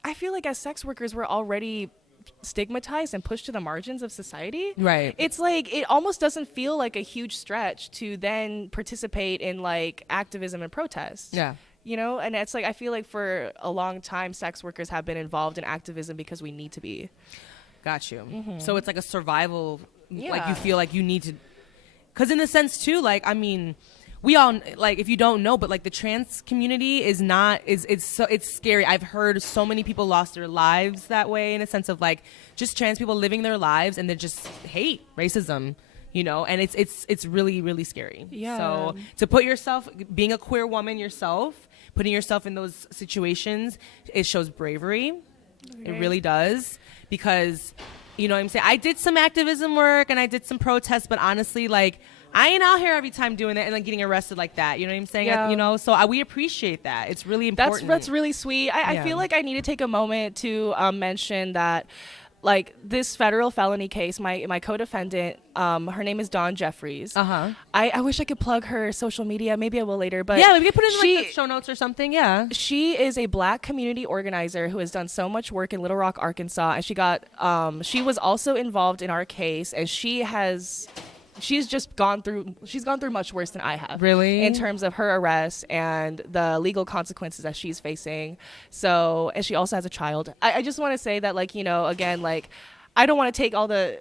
I feel like as sex workers, we're already stigmatized and pushed to the margins of society. Right. It's like it almost doesn't feel like a huge stretch to then participate in like activism and protest. Yeah. You know, and it's like I feel like for a long time sex workers have been involved in activism because we need to be. Got you. So it's like a survival, like Yeah. you feel like you need to, because in the sense too, like, I mean, we all, like, if you don't know, but like the trans community is not, it's scary. I've heard so many people lost their lives that way, in a sense of like just trans people living their lives and they just hate racism, you know, and it's really, really scary. Yeah. So to put yourself, being a queer woman yourself, putting yourself in those situations, it shows bravery. It really does, because, you know what I'm saying? I did some activism work and I did some protests, but honestly, like, I ain't out here every time doing that and like getting arrested like that. You know what I'm saying? Yeah. You know, so we appreciate that. It's really important. That's really sweet. I feel like I need to take a moment to mention that, like, this federal felony case, my co-defendant, her name is Dawn Jeffries. I wish I could plug her social media. Maybe I will later. But yeah, we can put it in like the show notes or something. Yeah. She is a Black community organizer who has done so much work in Little Rock, Arkansas, and she was also involved in our case, and she's gone through much worse than I have. Really? In terms of her arrest and the legal consequences that she's facing. So, and she also has a child. I just want to say that, like, you know, again, like, I don't want to take all the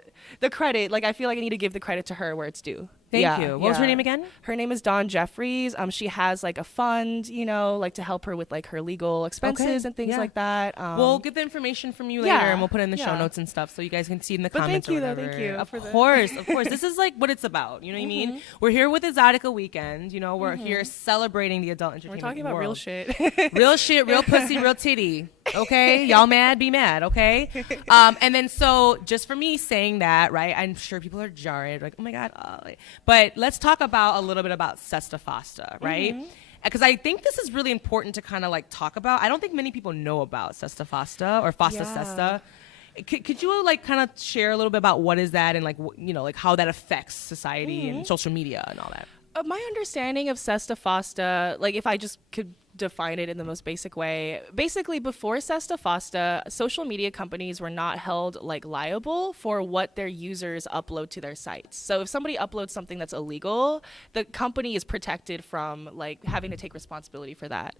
credit. Like, I feel like I need to give the credit to her where it's due. Thank you. What was her name again? Her name is Dawn Jeffries. She has like a fund, you know, like to help her with like her legal expenses and things like that. We'll get the information from you later, and we'll put it in the show notes and stuff, so you guys can see in the comments. Thank you, or though. whatever. Thank you. Of course. This is like what it's about. You know what I mean? We're here with Exotica Weekend. You know, we're here celebrating the adult entertainment. We're talking about real world. shit. Real shit, real pussy, real titty. Okay, y'all mad? Be mad. Okay. And then so just for me saying that, right? I'm sure people are jarred, like, oh my god. But let's talk about a little bit about SESTA-FOSTA, right? Because I think this is really important to kind of like talk about. I don't think many people know about SESTA-FOSTA or FOSTA-SESTA. Could you like kind of share a little bit about what is that and like you know, like how that affects society and social media and all that? My understanding of SESTA-FOSTA, like if I just could define it in the most basic way, basically before SESTA-FOSTA, social media companies were not held like liable for what their users upload to their sites. So if somebody uploads something that's illegal, the company is protected from like having to take responsibility for that.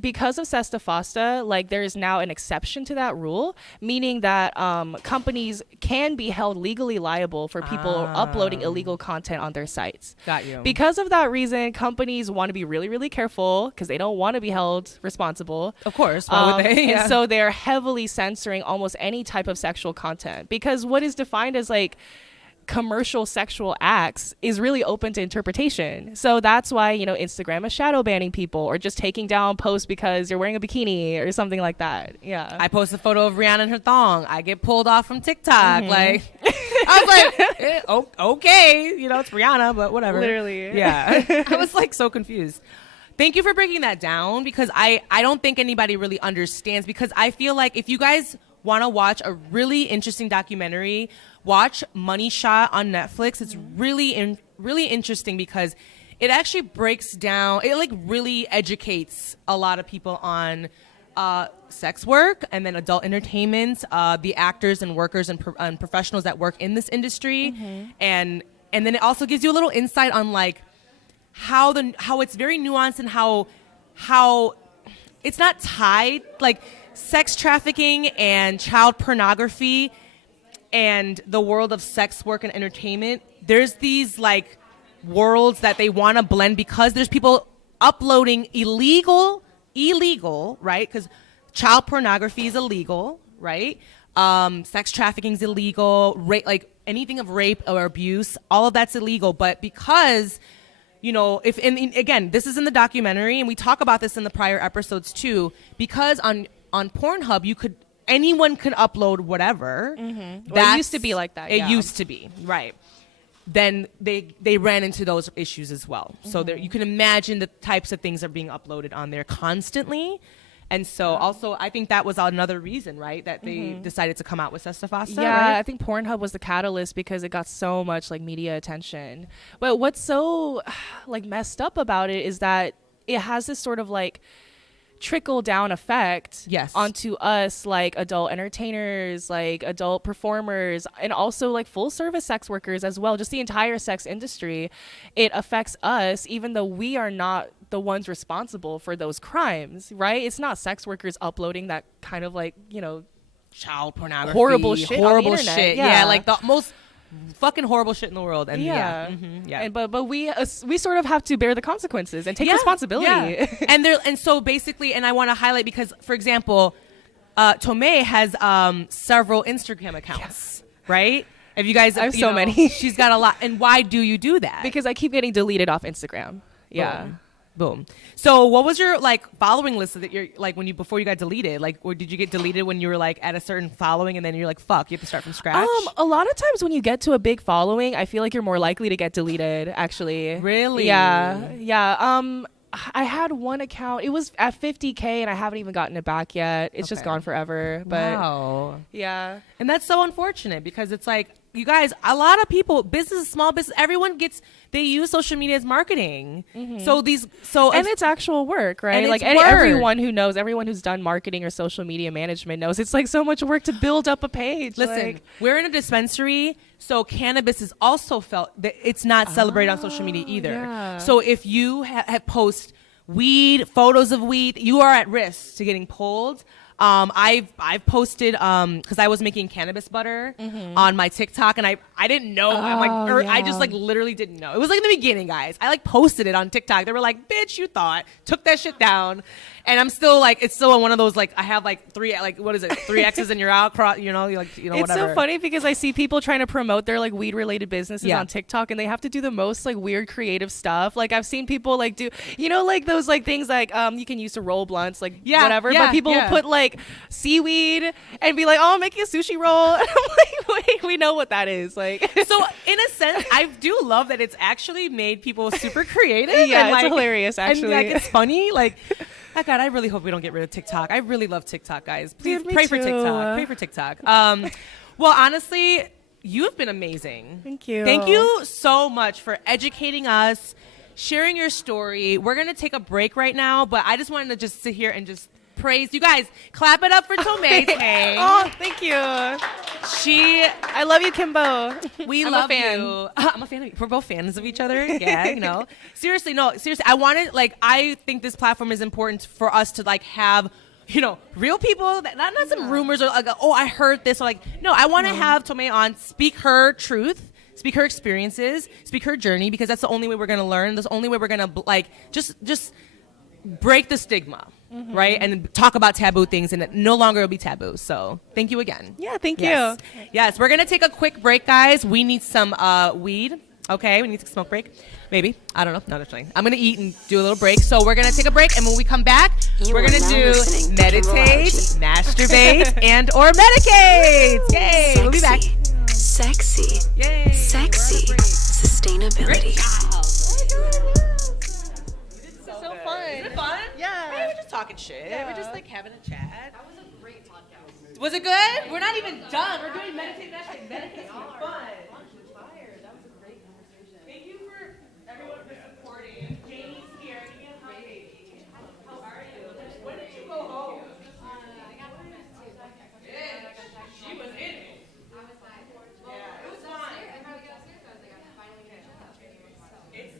Because of SESTA-FOSTA, like there is now an exception to that rule, meaning that companies can be held legally liable for people uploading illegal content on their sites. Got you. Because of that reason, companies want to be really, really careful because they don't want to be held responsible. Of course. Why would they? And so they're heavily censoring almost any type of sexual content, because what is defined as like commercial sexual acts is really open to interpretation. So that's why, you know, Instagram is shadow banning people or just taking down posts because you're wearing a bikini or something like that. Yeah. I post a photo of Rihanna in her thong. I get pulled off from TikTok. Like, I was like, okay, you know, it's Rihanna, but whatever. Literally. Yeah. I was like so confused. Thank you for breaking that down, because I don't think anybody really understands, because I feel like if you guys want to watch a really interesting documentary, watch Money Shot on Netflix. It's really interesting because it actually breaks down, it like really educates a lot of people on sex work and then adult entertainment, the actors and workers and professionals that work in this industry. And then it also gives you a little insight on like how it's very nuanced and how it's not tied, like sex trafficking and child pornography and the world of sex work and entertainment. There's these like worlds that they want to blend because there's people uploading illegal, right? Because child pornography is illegal, right? Sex trafficking is illegal, rape, like anything of rape or abuse, all of that's illegal. But because, you know, again, this is in the documentary, and we talk about this in the prior episodes too, because on Pornhub, anyone could upload whatever. Well, it used to be like that. It used to be, right. Then they ran into those issues as well. So you can imagine the types of things that are being uploaded on there constantly. And so also, I think that was another reason, right, that they decided to come out with SESTA-FOSTA. Yeah, right? I think Pornhub was the catalyst because it got so much like media attention. But what's so like messed up about it is that it has this sort of like trickle down effect Yes. onto us, like adult entertainers, like adult performers, and also like full service sex workers as well, just the entire sex industry. It affects us even though we are not the ones responsible for those crimes, right? It's not sex workers uploading that kind of like, you know, Child pornography, horrible shit on the horrible internet. shit. Yeah. Like the most fucking horrible shit in the world. And yeah. yeah. And but we sort of have to bear the consequences and take responsibility. Yeah. and so basically, and I want to highlight because, for example, Tomie has several Instagram accounts, right? If you guys, I have you so know, many. She's got a lot. And why do you do that? Because I keep getting deleted off Instagram. Yeah. Boom. So what was your like following list that you're like before you got deleted? Like, or did you get deleted when you were like at a certain following and then you're like, fuck, you have to start from scratch? A lot of times when you get to a big following, I feel like you're more likely to get deleted, actually. Really? Yeah. Yeah. I had one account. It was at 50K and I haven't even gotten it back yet. It's just gone forever. But Wow. yeah. And that's so unfortunate because it's like, you guys, a lot of people, business, small business, everyone they use social media as marketing. So And it's actual work, right? And Like it's work. everyone who's done marketing or social media management knows it's like so much work to build up a page. listen, like, we're in a dispensary, so cannabis is also felt that it's not celebrated on social media either. yeah. So if you have post weed, photos of weed, you are at risk to getting pulled. I've posted because I was making cannabis butter on my TikTok and I didn't know. I just like literally didn't know. It was like in the beginning, guys. I like posted it on TikTok. They were like, "Bitch, you thought." Took that shit down. And I'm still like, it's still one of those like I have like three X's and you're out, it's whatever. so funny because I see people trying to promote their like weed related businesses on TikTok and they have to do the most like weird creative stuff. Like I've seen people like do, like those like things like you can use to roll blunts, like whatever. But people will put like seaweed and be like, "Oh, I'm making a sushi roll." And I'm like, wait, we know what that is. Like, So in a sense, I do love that it's actually made people super creative. Yeah, and, it's like, hilarious, And actually. like it's funny. Like, oh God, I really hope we don't get rid of TikTok. I really love TikTok, guys. Please Dude, me pray for too. TikTok. Pray for TikTok. Well, honestly, you've been amazing. Thank you. Thank you so much for educating us, sharing your story. We're gonna take a break right now, but I just wanted to just sit here and just praise you guys. Clap it up for Tomie Tang. Oh, thank you. I love you, Kimbo. We I'm love a fan. you. I'm a fan of you. We're both fans of each other. Yeah, Seriously, I wanted, I think this platform is important for us to, have, real people, not some rumors or, oh, I heard this. Or, no, I want to have Tomie on speak her truth, speak her experiences, speak her journey, because that's the only way we're going to learn. That's the only way we're going to, just break the stigma, right? And talk about taboo things, and it no longer will be taboo. So thank you again. Yeah, thank Yes. you. Yes, we're going to take a quick break, guys. We need some weed. Okay, we need to smoke break. Maybe. I don't know. No, that's fine. I'm going to eat and do a little break. So we're going to take a break, and when we come back, we're going to do meditate, masturbate, and or medicate. Yay. We'll be back. Sexy. Yay. Sexy. Sustainability. So fun. Is it fun? Yeah. Hey, we're just talking shit. We're just having a chat. That was a great podcast. Was it good? We're not even done. We're doing meditate, masturbate. Meditate's fun. Thank you for everyone for supporting. Jamie's here. Give me a hug, baby. How are you? When did you go home? She was in it. Yeah, it was fun. It's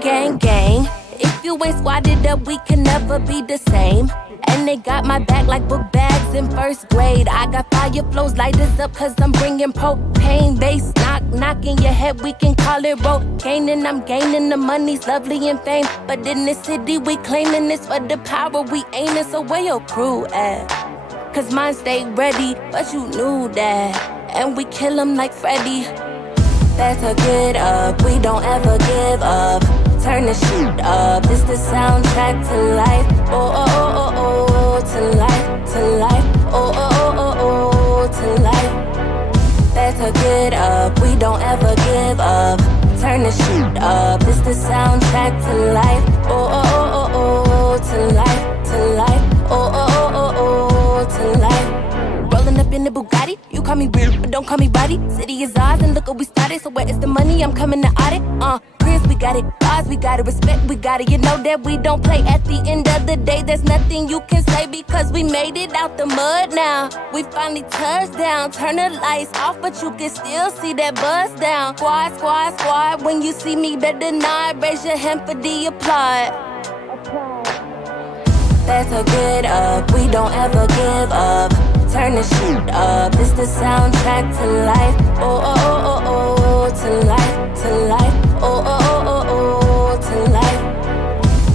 Gang, gang, gang. If you ain't squatted up, we can never be the same. And they got my back like book bags in first grade. I got fire flows, light us up, cause I'm bringing propane. Bass knock in your head, we can call it cocaine. And I'm gaining the money's lovely and fame. But in this city, we claiming this for the power we aiming. So where your crew at? Cause mine stay ready, but you knew that. And we kill 'em like Freddy. That's a get up, we don't ever give up. Turn the shit up, it's the soundtrack to life. Oh, oh, oh, oh, oh, to life, to life. Oh, oh, oh, oh, oh, to life. That's a get up, we don't ever give up. Turn the shit up, it's the soundtrack to life. Oh, oh, oh, oh, oh, to life, to life. Oh, oh, oh, oh, oh, to life. Rolling up in the Bugatti, you call me weird, but don't call me body. City is ours, and look what we started. So where is the money? I'm coming to audit. Chris, we got it. Laws, we got it. Respect, we got it. You know that we don't play. At the end of the day, there's nothing you can say because we made it out the mud now. We finally touched down. Turn the lights off, but you can still see that buzz down. Squad, squad, squad. When you see me, better not raise your hand for the applaud. That's a get up, we don't ever give up. Turn the shit up, it's the soundtrack to life. Oh, oh, oh, oh, oh, to life, to life. Oh, oh, oh, oh, oh, to life.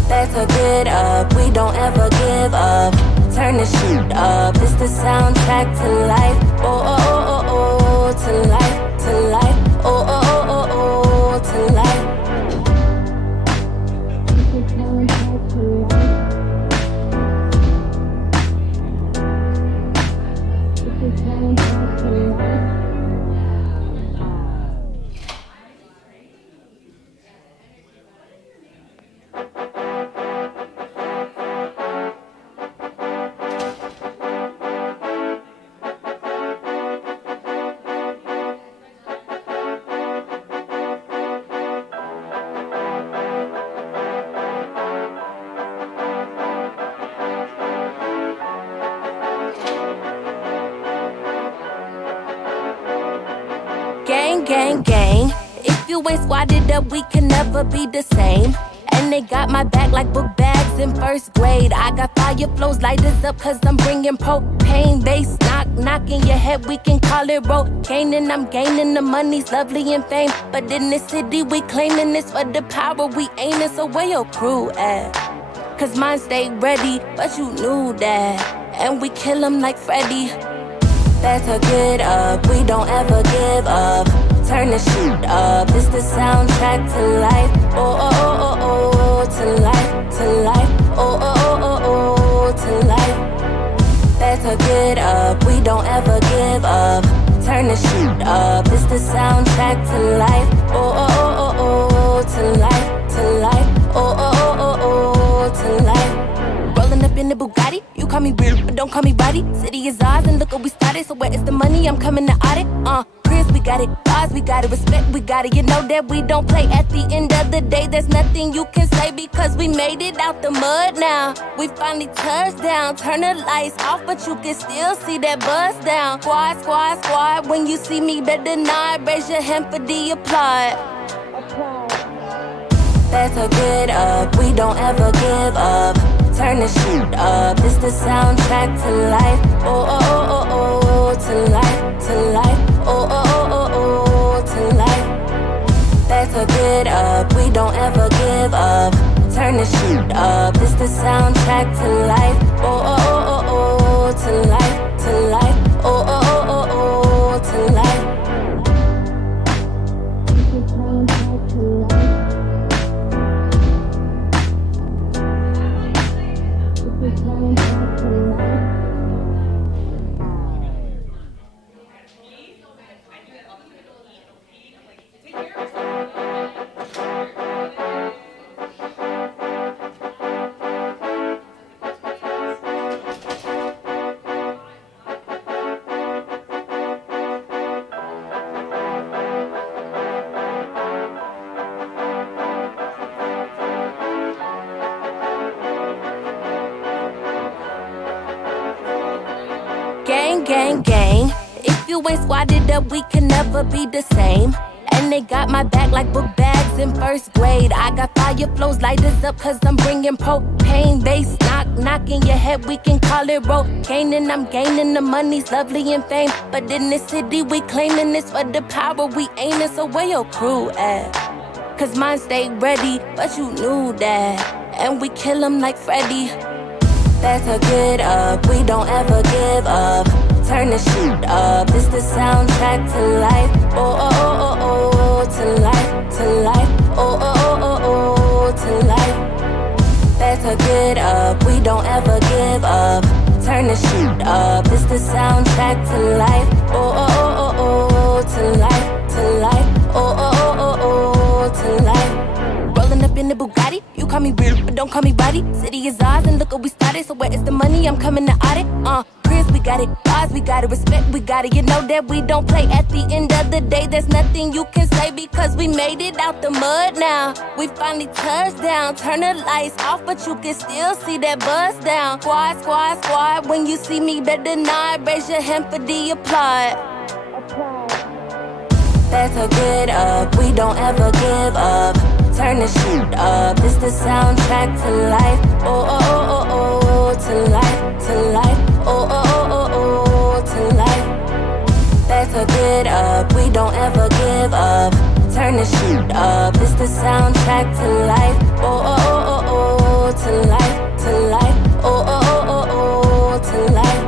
That's a get up, we don't ever give up. Turn the shit up, it's the soundtrack to life. Oh, oh, oh, oh, oh, to life, to life. Oh, oh, oh, oh, oh, to life. Gang, gang. If you ain't squatted up, we can never be the same. And they got my back like book bags in first grade. I got fire flows, light us up, cause I'm bringing propane. Bass knock in your head, we can call it cocaine. And I'm gaining the money's lovely and fame. But in this city, we claiming this for the power we aiming. So where your crew at? Cause mine stay ready, but you knew that. And we kill 'em like Freddy. That's a get up, we don't ever give up. Turn the shit up, it's the soundtrack to life. Oh, oh, oh, oh, oh, to life, to life. Oh, oh, oh, oh, oh, to life. That's a get up, we don't ever give up. Turn the shit up, it's the soundtrack to life. Oh, oh, oh, oh, oh, to life, to life. Oh, oh, oh, oh, oh, to life. Rolling up in the Bugatti, you call me weird, but don't call me body. City is ours, and look what we started. So where is the money? I'm coming to audit. Chris, we got it. Laws, we got it. Respect, we got it. You know that we don't play. At the end of the day, there's nothing you can say because we made it out the mud now. We finally touched down. Turn the lights off, but you can still see that buzz down. Squad, squad, squad. When you see me, better not raise your hand for the applaud. That's a get up, we don't ever give up. Turn the shit up, it's the soundtrack to life. Oh, oh, oh, oh, oh, to life, to life. Oh, oh, oh, oh, oh, to life. That's a get up, we don't ever give up. Turn the shit up, it's the soundtrack to life. Oh, oh, oh, oh, oh, to life, to life. Oh, oh, oh, oh, oh, to life. Gang, gang. If you ain't squatted up, we can never be the same. And they got my back like book bags bags in first grade. I got fire flows, light us up, cause I'm bringing propane. Bass knock in your head, we can call it rocaine. And I'm gaining the money's lovely and fame. But in this city, we claiming this for the power we aiming. So where your crew at? Cause mine stay ready, but you knew that. And we kill 'em like Freddy. That's a get up, we don't ever give up. Turn the shit up, it's the soundtrack to life. Oh, oh, oh, oh, oh, to life, to life. Oh, oh, oh, oh, oh, to life. That's a get up, we don't ever give up. Turn the shit up, it's the soundtrack to life. Oh, oh, oh, oh, oh, to life, to life. Oh, oh, oh, oh, oh, to life. Rolling up in the Bugatti, you call me weird, but don't call me body. City is ours, and look what we started. So where is the money? I'm coming to audit. Chris, we got it. Ours, we got it. Respect, we got it. You know that we don't play. At the end of the day, there's nothing you can say because we made it out the mud now. We finally touched down. Turn the lights off, but you can still see that buzz down. Squad, squad, squad. When you see me, better not raise your hand for the applaud. That's a get up, we don't ever give up. Turn the shit up, it's the soundtrack to life. Oh, oh, oh, oh, oh, to life, to life. Oh, oh, oh, oh, oh, to life. That's a get up, we don't ever give up. Turn the shit up, it's the soundtrack to life. Oh, oh, oh, oh, oh, to life, to life. Oh, oh, oh, oh, oh, to life.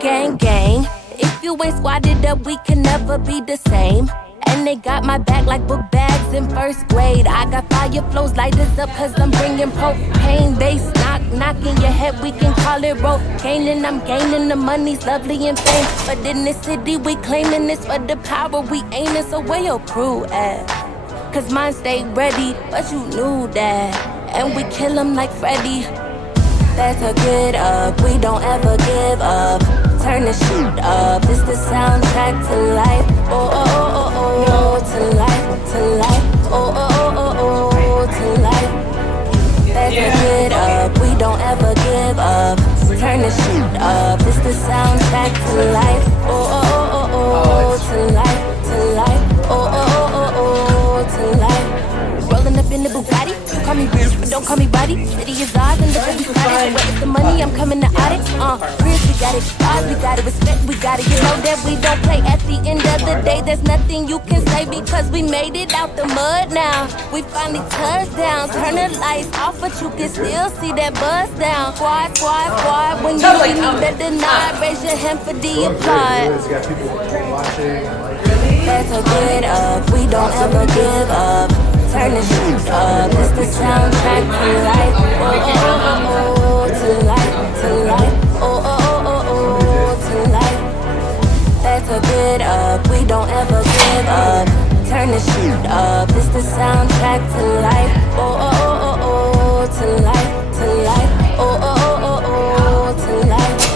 Gang, gang. If you ain't squatted up, we can never be the same. And they got my back like book bags in first grade. I got fire flows, light us up, cause I'm bringing propane. Bass knock in your head, we can call it rocaine. And I'm gaining the money's lovely and fame. But in this city, we claiming this for the power we aiming. So where your crew at? Cause mine stay ready, but you knew that. And we kill 'em like Freddy. That's a get up, we don't ever give up. Turn the shit up, it's the soundtrack to life. Oh, oh, oh, oh, oh, to life, to life. Oh, oh, oh, oh, oh, to life. That's a get up, we don't ever give up. Turn the shit up, it's the soundtrack to life. Oh, oh, oh, oh, oh, to life, to life. Oh, oh, oh, oh, oh, to life. Rolling up in the Bugatti, you call me weird, but don't call me body. City is ours, and look what we started. So where is the money? I'm coming to audit. Chris, we got it. Ours, we got it. Respect, we got it. You know that we don't play. At the end of the day, there's nothing you can say because we made it out the mud now. We finally touched down. Turn the lights off, but you can still see that buzz down. Squad, squad, squad. When you see me, better not raise your hand for the applaud. That's a get up, we don't ever give up. Turn the shit up, it's the soundtrack to life. Oh, oh, oh, oh, oh, to life, to life. Oh, oh, oh, oh, oh, to life. That's a get up, we don't ever give up. Turn the shit up, it's the soundtrack to life. Oh, oh, oh, oh, oh, to life, to life. Oh, oh, oh, oh, oh, to life.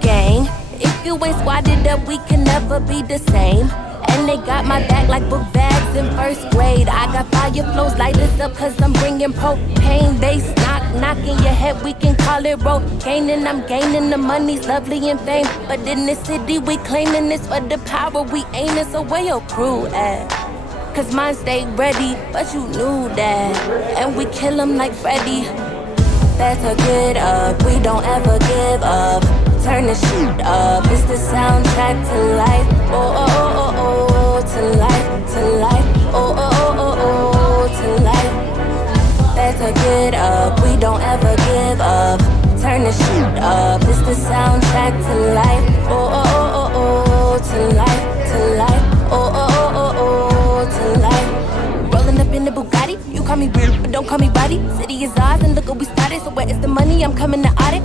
Gang. If you ain't squatted up, we can never be the same. And they got my back like book bags bags in first grade. I got fire flows, light us up cause I'm bringing propane. Bass knocking your head, we can call it rogaine. And I'm gaining the money's lovely and fame. But in this city we claiming this for the power we aiming. So where your crew at? Cause mine stay ready, but you knew that. And we kill 'em like Freddy. That's a get up, we don't ever give up. Turn the shit up, it's the soundtrack to life. Oh, oh, oh, oh, oh, to life, to life. Oh, oh, oh, oh, oh, to life. That's a get up, we don't ever give up. Turn the shit up, it's the soundtrack to life. Oh, oh, oh, oh, oh, to life, to life. Oh, oh, oh, oh, oh, to life. Rolling up in the Bugatti, you call me weird, but don't call me body. City is ours, and look what we started. So where is the money? I'm coming to audit.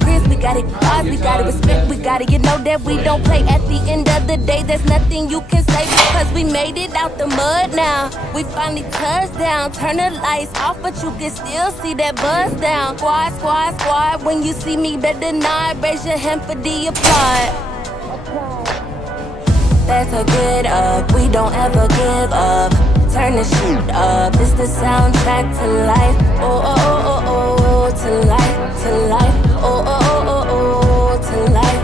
Chris, we got it. Ours, we got it. Respect, we got it. You know that we don't play. At the end of the day, there's nothing you can say because we made it out the mud now. We finally touched down. Turn the lights off, but you can still see that buzz down. Squad, squad, squad. When you see me, better not raise your hand for the applaud. That's a get up, we don't ever give up. Turn the shit up, it's the soundtrack to life. Oh, oh, oh, oh, oh, to life, to life. Oh, oh, oh, oh, oh, to life.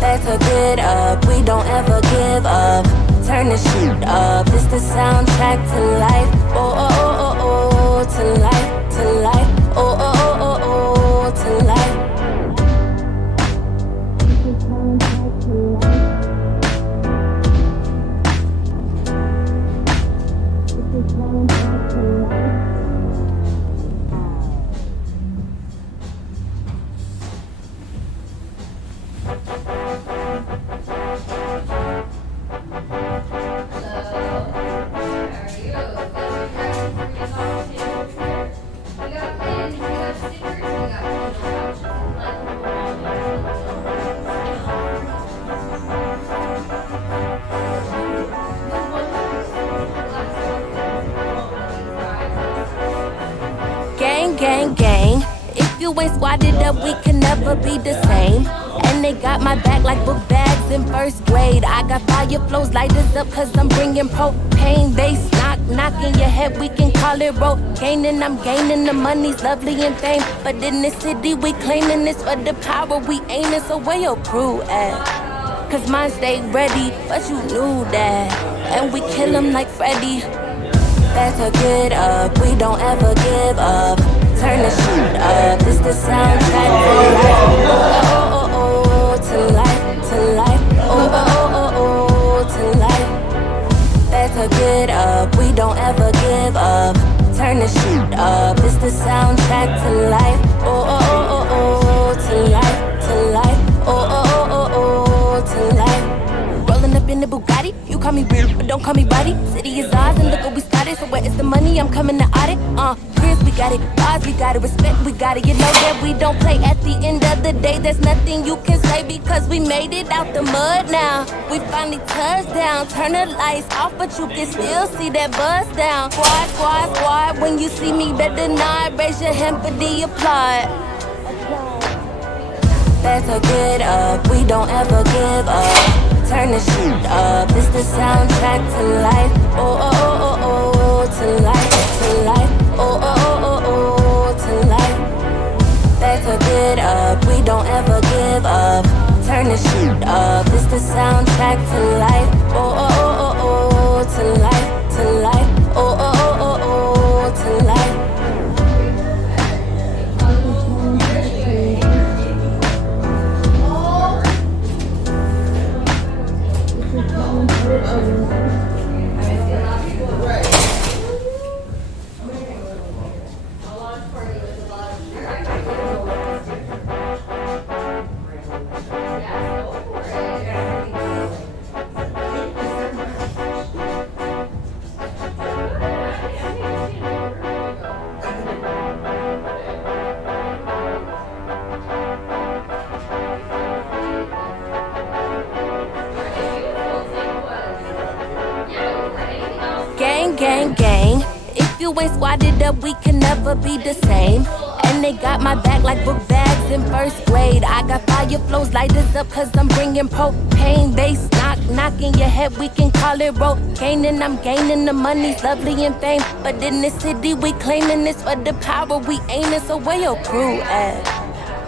That's a get up, we don't ever give up. Turn the shit up, it's the soundtrack to life. Oh, oh, oh, oh, oh, to life, to life. Oh, oh, oh, oh, oh, to life. Gang, gang. If you ain't squatted up, we can never be the same. And they got my back like book bags in first grade. I got fire flows, light us up cause I'm bringing propane. Bass knocking your head, we can call it rogaine. And I'm gaining the money's lovely and fame. But in this city we claiming this for the power we aiming. So where your crew at? Cause mine stay ready, but you knew that. And we kill 'em like Freddy. That's a get up, we don't ever give up. Turn the shit up, it's the soundtrack to life. Oh, oh, oh, oh, to life, to life. Oh, oh, oh, oh, oh, to life. That's a get up, we don't ever give up. Turn the shit up, it's the soundtrack to life. Oh, oh, oh, oh, oh, to life, to life. Oh, oh, oh, oh, oh, to life. Rolling up in the Bugatti, you call me weird, but don't call me body. City is ours, and look what we started. So where is the money? I'm coming to audit. Chris, we got it. Ours, we got it. Respect, we got it. You know that we don't play. At the end of the day, there's nothing you can say because we made it out the mud now. We finally touched down. Turn the lights off, but you can still see that buzz down. Squad, squad, squad. When you see me, better not raise your hand for the applaud. That's a get up, we don't ever give up. Turn the shit up, it's the soundtrack to life. Oh, oh, oh, oh, oh, to life, to life. Oh, oh, oh, oh, oh, to life. That's a get up, we don't ever give up. Turn the shit up, it's the soundtrack to life. Oh, oh, oh, oh, oh, to life, to life. Oh, oh, oh, oh, oh, to life. Gang, gang. If you ain't squatted up, we can never be the same. And they got my back like book bags in first grade. I got fire flows, light this up cause I'm bringing propane. Bass knocking your head, we can call it rocaine. And I'm gaining the money's lovely and fame. But in this city we claiming this for the power we aiming. So where your crew at?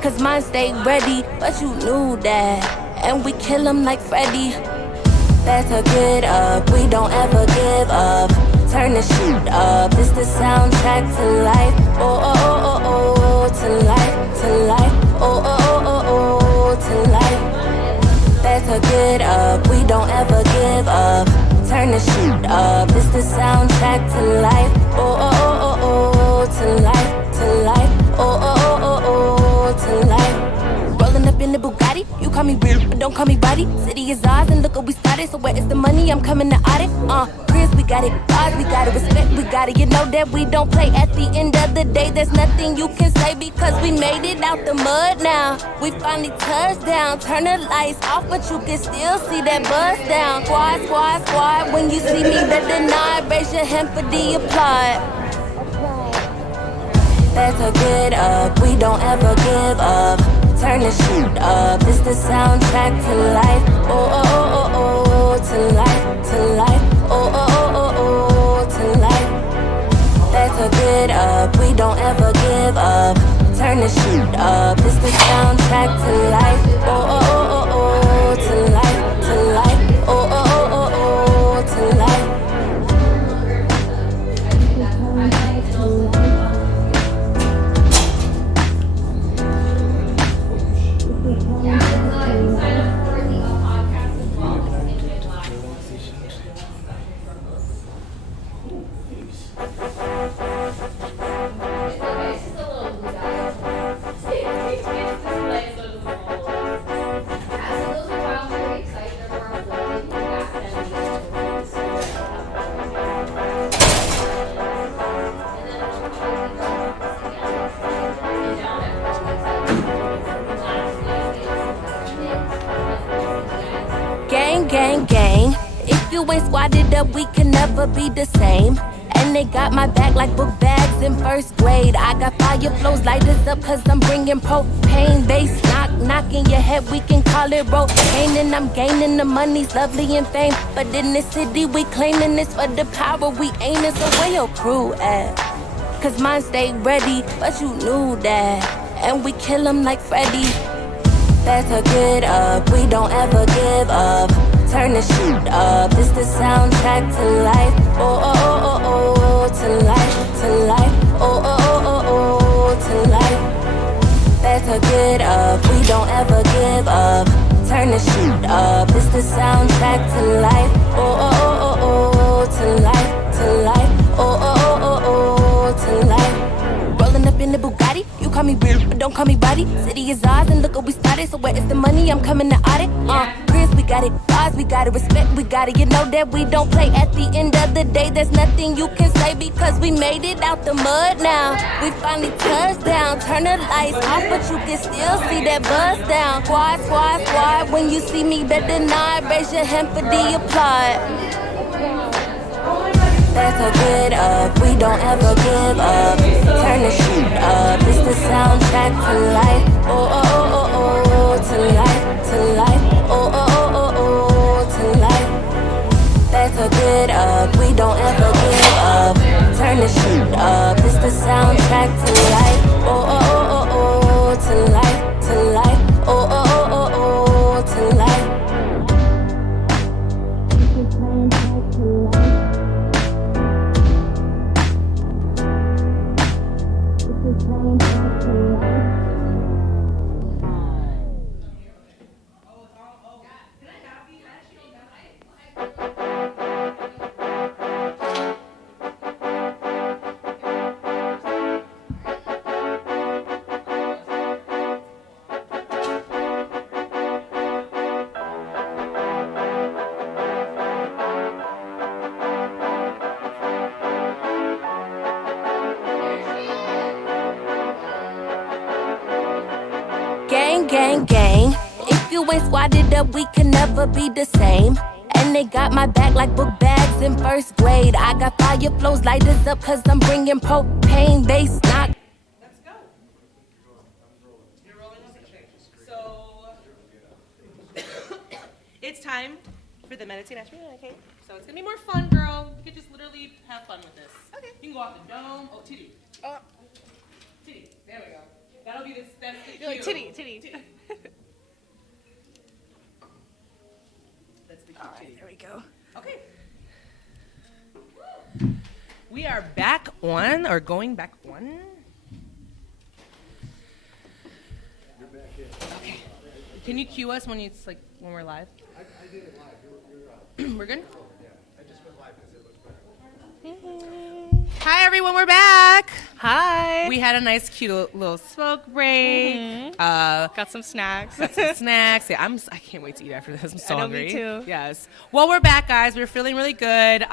Cause mine stay ready, but you knew that. And we kill 'em like Freddy. That's a get up, we don't ever give up. Turn the shit up, it's the soundtrack to life. Oh, oh, oh, oh, oh, to life, to life. Oh, oh, oh, oh, oh, to life. That's a get up, we don't ever give up. Turn the shit up, it's the soundtrack to life. Oh, oh, oh, oh, oh, to life, to life. Oh, oh, oh, oh, oh, to life. Rolling up in the Bugatti, you call me real, but don't call me body. City is ours, and look what we started. So where is the money? I'm coming to audit. Chris, we got it. Ours, we got it. Respect, we got it. You know that we don't play. At the end of the day, there's nothing you can say because we made it out the mud now. We finally touched down. Turn the lights off, but you can still see that buzz down. Squad, squad, squad. When you see me, better not raise your hand for the applaud. That's a get up, we don't ever give up. Turn the shit up, it's the soundtrack to life. Oh, oh, oh, oh, oh, to life, to life. Oh, oh, oh, oh, oh, to life. That's a get up, we don't ever give up. Turn the shit up, it's the soundtrack to life. Oh, oh, oh, oh, oh, to life, to life. Oh, oh, oh, oh, oh, to life. Gang, gang. If you ain't squatted up, we can never be the same. And they got my back like book bags in first grade. I got fire flows, light this up cause I'm bringing propane. Bass knocking your head, we can call it rocaine. And I'm gaining the money's lovely and fame. But in this city we claiming this for the power we aiming. So where your crew at? Cause mine stay ready, but you knew that. And we kill 'em like Freddy. That's a get up, we don't ever give up. Turn the shit up, it's the soundtrack to life. Oh, oh, oh, oh, oh, to life, to life. Oh, oh, oh, oh, oh, to life. That's a get up, we don't ever give up. Turn the shit up, it's the soundtrack to life. Oh, oh, oh, oh, oh, to life, to life. Oh, oh, oh, oh, oh, to life. Rolling up in the Bugatti, you call me real, but don't call me body. City is ours, and look what we started. So where is the money? I'm coming to audit. Chris, we got it. Ours, we got it. Respect, we got it. You know that we don't play. At the end of the day, there's nothing you can say because we made it out the mud now. We finally touched down. Turn the lights off, but you can still see that buzz down. Squad, squad, squad. When you see me, better not raise your hand for the applaud. That's a get up, we don't ever give up. Turn the shit up, it's the soundtrack to life. Oh, oh, oh, oh, oh, to life, to life. Oh, oh, oh, oh, oh, to life. That's a get up, we don't ever give up. Turn the shit up, it's the soundtrack to life. Oh, oh, oh, oh, oh, to life, to life. Oh, oh, oh, oh, oh, to life. Gang, gang. If you ain't squatted up, we can never be the same. And they got my back like book bags in first grade. I got fire flows, light this up cause I'm bringing propane. Bass time for the meditate masturbate. Okay. So it's gonna be more fun, girl. You could just literally have fun with this. Okay. You can go off the dome. Oh, titty. Titty. There we go. That'll be this. That's the cue. You're like titty. That's the cue. All right, there we go. Okay. We are back on, or going back on. Okay. Can you cue us when it's like when we're live? I did it live. We're good? Yeah, I just went live because it looks better. Hi everyone, we're back. Hi. We had a nice cute little smoke break. Got some snacks. Snacks. Yeah, I can't wait to eat after this. I'm so I know, hungry. me too. Yes. Well, we're back, guys. We're feeling really good.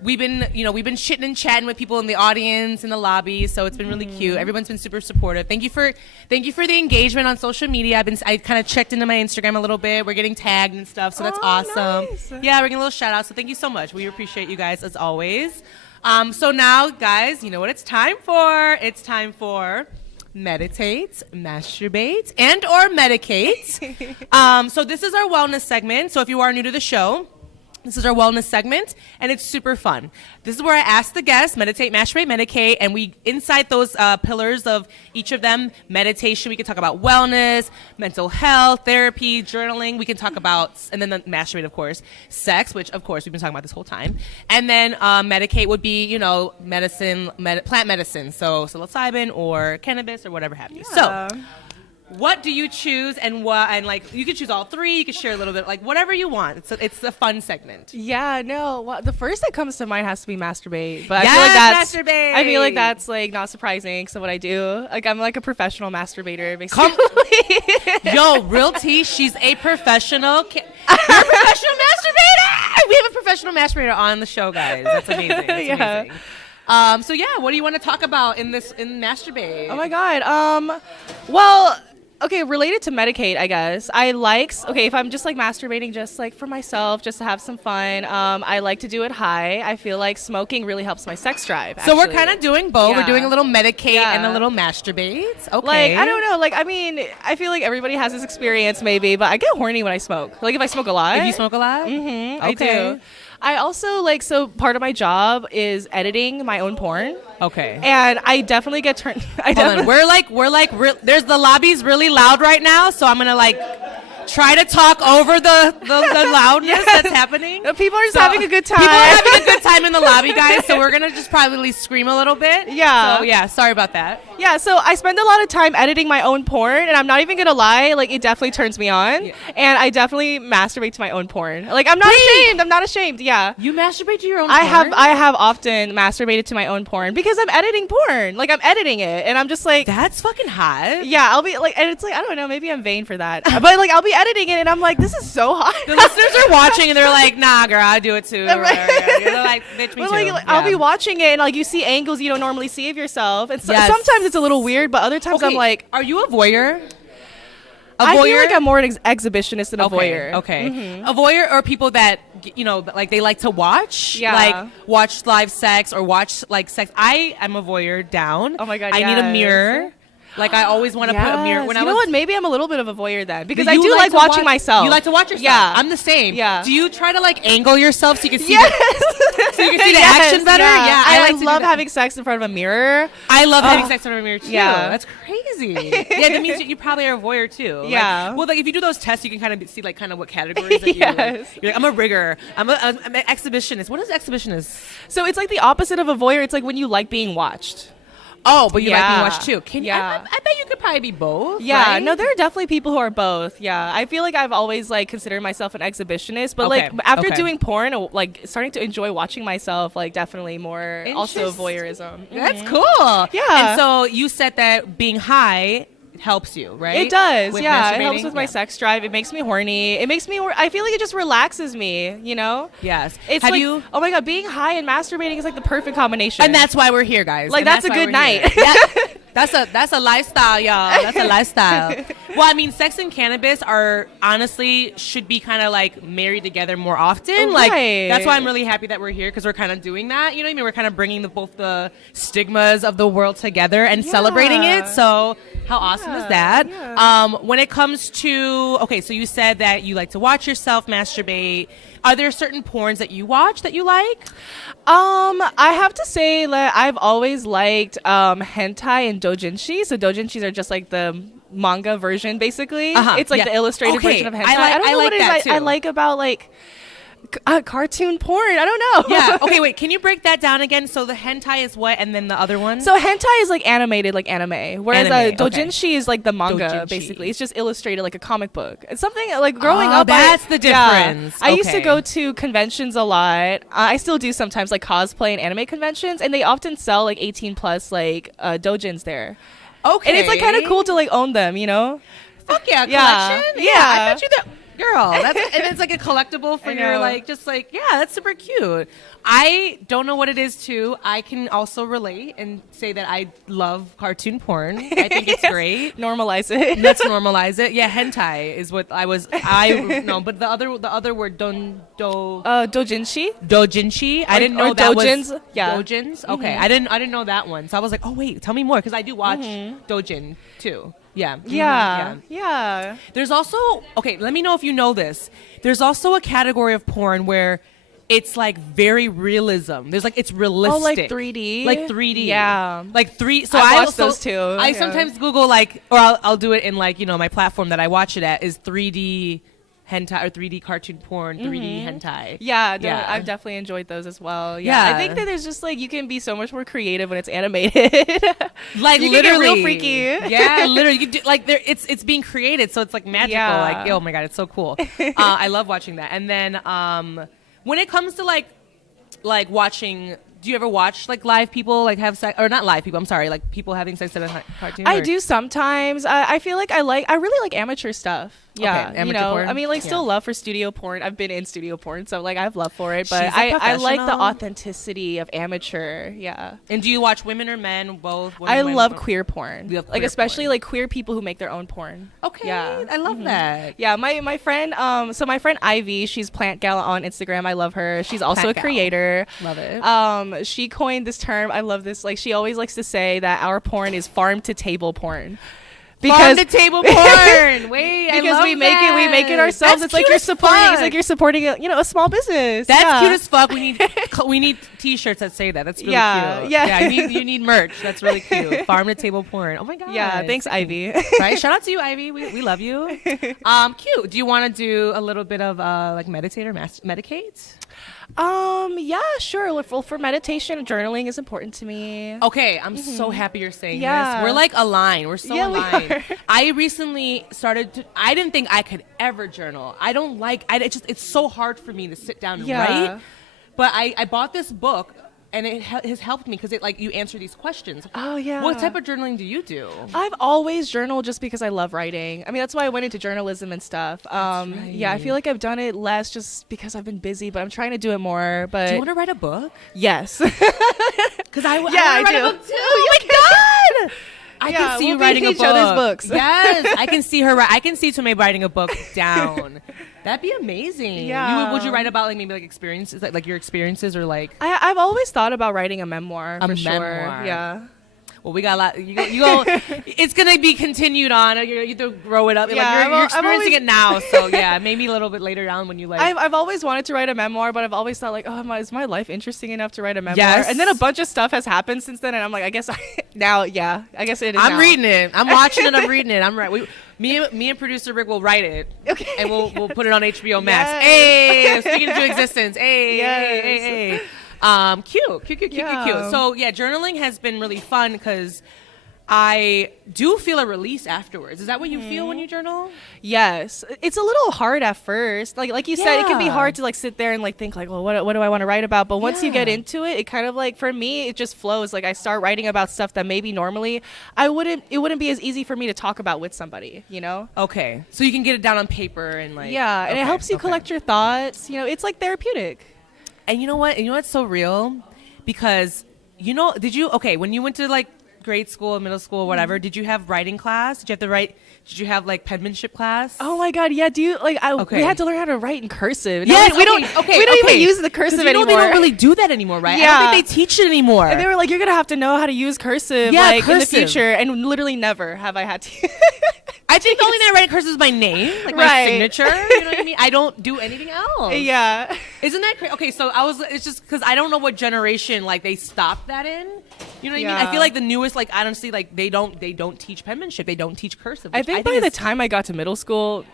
We've been shitting and chatting with people in the audience, in the lobby, so it's been really cute. Everyone's been super supportive. Thank you for the engagement on social media. I kind of checked into my Instagram a little bit. We're getting tagged and stuff, so that's awesome. Nice. Yeah, we're getting a little shout out. So thank you so much. We appreciate you guys as always. So now, guys, you know what it's time for? It's time for meditate, masturbate, and or medicate. So this is our wellness segment. So if you are new to the show, this is our wellness segment, and it's super fun. This is where I ask the guests, meditate, masturbate, medicate, and we, inside those pillars of each of them, meditation, we can talk about wellness, mental health, therapy, journaling, we can talk about, and then the masturbate, of course, sex, which, of course, we've been talking about this whole time. And then medicate would be, medicine, plant medicine, so psilocybin or cannabis or whatever have you. Yeah. So, what do you choose, and you can choose all three, you can share a little bit, like whatever you want. It's a fun segment. Yeah, no. Well, the first that comes to mind has to be masturbate. But Yes, I feel like that's like not surprising. So what I do, like I'm like a professional masturbator, basically. Yo, real tea, she's a professional. You're a professional masturbator. We have a professional masturbator on the show, guys. That's amazing. That's amazing. So yeah, what do you want to talk about in masturbate? Oh my god. Well, okay, related to medicate, I guess. If I'm just like masturbating just like for myself, just to have some fun, I like to do it high. I feel like smoking really helps my sex drive. So we're kind of doing both. Yeah. We're doing a little medicate Yeah. and a little masturbate. Okay. Like, I don't know. Like, I mean, I feel like everybody has this experience maybe, but I get horny when I smoke. Like if I smoke a lot. If you smoke a lot? Mm-hmm, Okay. I do. I also so part of my job is editing my own porn. Okay. And I definitely get turned. Hold on. There's the lobby's really loud right now, so I'm gonna try to talk over the loudness that's happening. People are just having a good time. People are having a good time in the lobby, guys, so we're going to just probably scream a little bit. Yeah. So, yeah, sorry about that. Yeah, so I spend a lot of time editing my own porn, and I'm not even going to lie, like, it definitely turns me on, and I definitely masturbate to my own porn. Like, I'm not ashamed, yeah. You masturbate to your own porn? I have often masturbated to my own porn, because I'm editing porn. Like, I'm editing it, and I'm just like... That's fucking hot. Yeah, I'll be, like, and it's like, I don't know, maybe I'm vain for that. But, like, I'll be editing it, and I'm like, this is so hot. The listeners are watching, and they're like, nah, girl, I do it too. They're like, bitch, me But too. like, I'll be watching it, and like you see angles you don't normally see of yourself, and Yes. sometimes it's a little weird, but other times I'm like, are you a voyeur? I feel like I'm more an exhibitionist than a voyeur. Okay. Mm-hmm. A voyeur are people that, like they like to watch. Yeah. Like watch live sex or watch like sex. I am a voyeur down. Oh my God, I need a yes. mirror. Like I always want to put a mirror. When you I know was, what? Maybe I'm a little bit of a voyeur then, because But I you do like to watching watch- myself. You like to watch yourself. Yeah. I'm the same. Yeah. Do you try to like angle yourself so you can see Yes. so you can see the Yes, action better? yeah. I I like to do love that. having sex in front of a mirror. I love having sex in a mirror too. Yeah. That's crazy. Yeah, that means you probably are a voyeur too. Like, Yeah. well, like if you do those tests, you can kind of see like kind of what categories that Yes. you're like, I'm a rigger. I'm an exhibitionist. What is exhibitionist? So it's like the opposite of a voyeur. It's like when you like being watched. Oh, but you like being Yeah. watched too. Can you? Yeah. I bet you could probably be both. Yeah, right? no, there are definitely people who are both. Yeah, I feel like I've always like considered myself an exhibitionist, but Okay, like after okay. doing porn, like starting to enjoy watching myself, like definitely more also Interesting. voyeurism. That's cool. Yeah. And so you said that being high helps you, right? It does, With yeah. It masturbating? helps with my Yeah. sex drive. It makes me horny. It makes me. I feel like it just relaxes me. You know. Yes. It's Have like, you? oh my god, being high and masturbating is like the perfect combination. And that's why we're here, guys. Like, And that's a why good we're night. here. That's a lifestyle, y'all. That's a lifestyle. Well, I mean, sex and cannabis are honestly should be kind of like married together more often. Like that's why I'm really happy that we're here because we're kind of doing that. You know what I mean? We're kind of bringing both the stigmas of the world together and celebrating it. So how awesome is that? Yeah. When it comes to so you said that you like to watch yourself masturbate. Are there certain porns that you watch that you like? I have to say that I've always liked hentai and doujinshi. So doujinshis are just like the manga version, basically. It's like the illustrated version of hentai. I don't know what it is I like about like cartoon porn. I don't know. Yeah. Okay, wait. Can you break that down again? So the hentai is what, and then the other one? So hentai is like animated, like anime, whereas doujinshi is like the manga, basically. It's just illustrated like a comic book. It's something like growing up. That's the difference. I used to go to conventions a lot. I still do sometimes, like cosplay and anime conventions, and they often sell like 18 plus like doujins there. Okay. And it's like kind of cool to like own them, you know? Fuck yeah, collection. Yeah. I bet you that. Girl, and it's like a collectible for your like, just like, yeah, that's super cute. I don't know what it is too. I can also relate and say that I love cartoon porn. I think it's great. Normalize it. Let's normalize it. Yeah, hentai is what no, but the other word doujinshi. Doujinshi. I didn't know that doujins. Was doujins. Okay, I didn't know that one. So I was like, oh wait, tell me more because I do watch doujin too. Yeah. Yeah. There's also, let me know if you know this. There's also a category of porn where it's like very realism. There's like, it's realistic. Oh, like 3D? Like 3D. Yeah. Like So I watch those too. I sometimes Google like, or I'll do it in like, my platform that I watch it at is 3D hentai or 3D cartoon porn, 3D hentai. Yeah, I've definitely enjoyed those as well. Yeah, I think that there's just like you can be so much more creative when it's animated. Like you literally, can get real freaky. Yeah, literally, you do, like it's being created, so it's like magical. Yeah. Like oh my god, it's so cool. I love watching that. And then when it comes to like watching. Do you ever watch like live people like have sex or not live people? I'm sorry, like people having sex at a cartoon. I do sometimes. I feel like I really like amateur stuff. Yeah, amateur porn. I mean, like still love for studio porn. I've been in studio porn, so like I have love for it. But I like the authenticity of amateur. Yeah. And do you watch women or men? Both. I love queer porn. Like especially like queer people who make their own porn. Okay. Yeah. I love that. Yeah. My friend. So my friend Ivy, she's Plant Gal on Instagram. I love her. She's also a creator. Love it. She coined this term. I love this. Like she always likes to say that our porn is farm to table porn. Farm to table porn. Wait, because we make it ourselves. It's like you're supporting. It's like you're supporting a small business. That's cute as fuck. We need T-shirts that say that. That's really cute. Yeah. You need merch. That's really cute. Farm to table porn. Oh my god. Yeah. Thanks, Ivy. Right. Shout out to you, Ivy. We love you. Cute. Do you want to do a little bit of like meditate or medicate? Yeah, sure. For meditation, journaling is important to me. Okay, I'm so happy you're saying this. We're like aligned. We're so aligned. I recently started I didn't think I could ever journal. It's so hard for me to sit down and write. But I bought this book and it has helped me because you answer these questions. Oh yeah. What type of journaling do you do? I've always journaled just because I love writing. I mean, that's why I went into journalism and stuff. Right. Yeah, I feel like I've done it less just because I've been busy, but I'm trying to do it more. But do you want to write a book? Yes. Because I want to write a book too. Oh my god. I can see you writing a book. Other's books. Yes, I can see her. I can see Tomie writing a book down. That'd be amazing. Yeah. Would you write about maybe experiences, like your experiences, or like? I've always thought about writing a memoir. Memoir. Sure. Yeah. Well, we got a lot. You go. It's gonna be continued on. You have to grow it up. Yeah, you're experiencing it now. So yeah, maybe a little bit later on when you like. I've always wanted to write a memoir, but I've always thought is my life interesting enough to write a memoir? Yes. And then a bunch of stuff has happened since then, and I'm like, I guess I guess it is. I'm reading it. I'm watching it. I'm reading it. I'm right. Me and producer Rick will write it. Okay. And we'll put it on HBO Max. Yes. Hey, speaking into existence. Hey, yes. hey. Cute. So yeah, journaling has been really fun because I do feel a release afterwards. Is that what you feel when you journal? Yes. It's a little hard at first. Like you said, it can be hard to sit there and think well, what do I want to write about? But once you get into it, it kind of for me, it just flows. Like I start writing about stuff that maybe normally it wouldn't be as easy for me to talk about with somebody, Okay. So you can get it down on paper and and it helps you collect your thoughts. It's like therapeutic. And you know what? And you know what's so real? Because when you went to grade school, middle school, whatever, did you have writing class? Did you have like penmanship class? Oh my God, yeah. Do you like? We had to learn how to write in cursive. No, Yes, we don't even use the cursive anymore. They don't really do that anymore, right? Yeah. I don't think they teach it anymore. And they were like, you're gonna have to know how to use cursive, in the future. And literally never have I had to. I think the only thing I write in cursive is my name, like my signature. You know what I mean? I don't do anything else. Yeah. Isn't that crazy? Okay, so it's just because I don't know what generation like they stopped that in. You know what I mean? I feel like the newest, like honestly, like they don't teach penmanship. They don't teach cursive. I think by the time I got to middle school,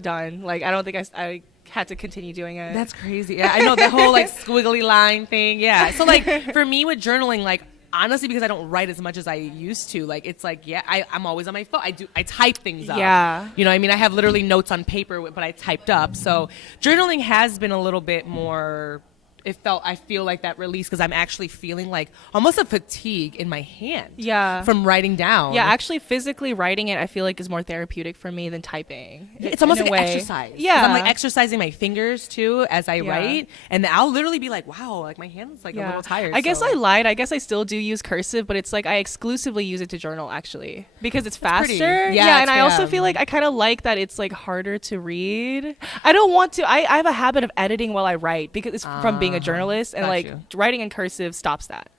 done. Like I don't think I had to continue doing it. That's crazy. Yeah, I know the whole like squiggly line thing. Yeah. So like for me with journaling, like honestly, because I don't write as much as I used to, like it's like I'm always on my phone. I type things up. Yeah. You know what I mean? I have literally notes on paper, but I typed up. So journaling has been a little bit more. I feel like that release because I'm actually feeling like almost a fatigue in my hand. Yeah. From writing down. Yeah, actually physically writing it I feel like is more therapeutic for me than typing. It's almost like an exercise. Yeah. I'm like exercising my fingers too as I write. And I'll literally be like, wow, like my hand's like a little tired. I guess I lied. I guess I still do use cursive, but it's like I exclusively use it to journal actually because it's faster. Yeah, and I also feel like I kind of like that it's like harder to read. I don't want to. I have a habit of editing while I write because it's from being a journalist and like writing in cursive stops that.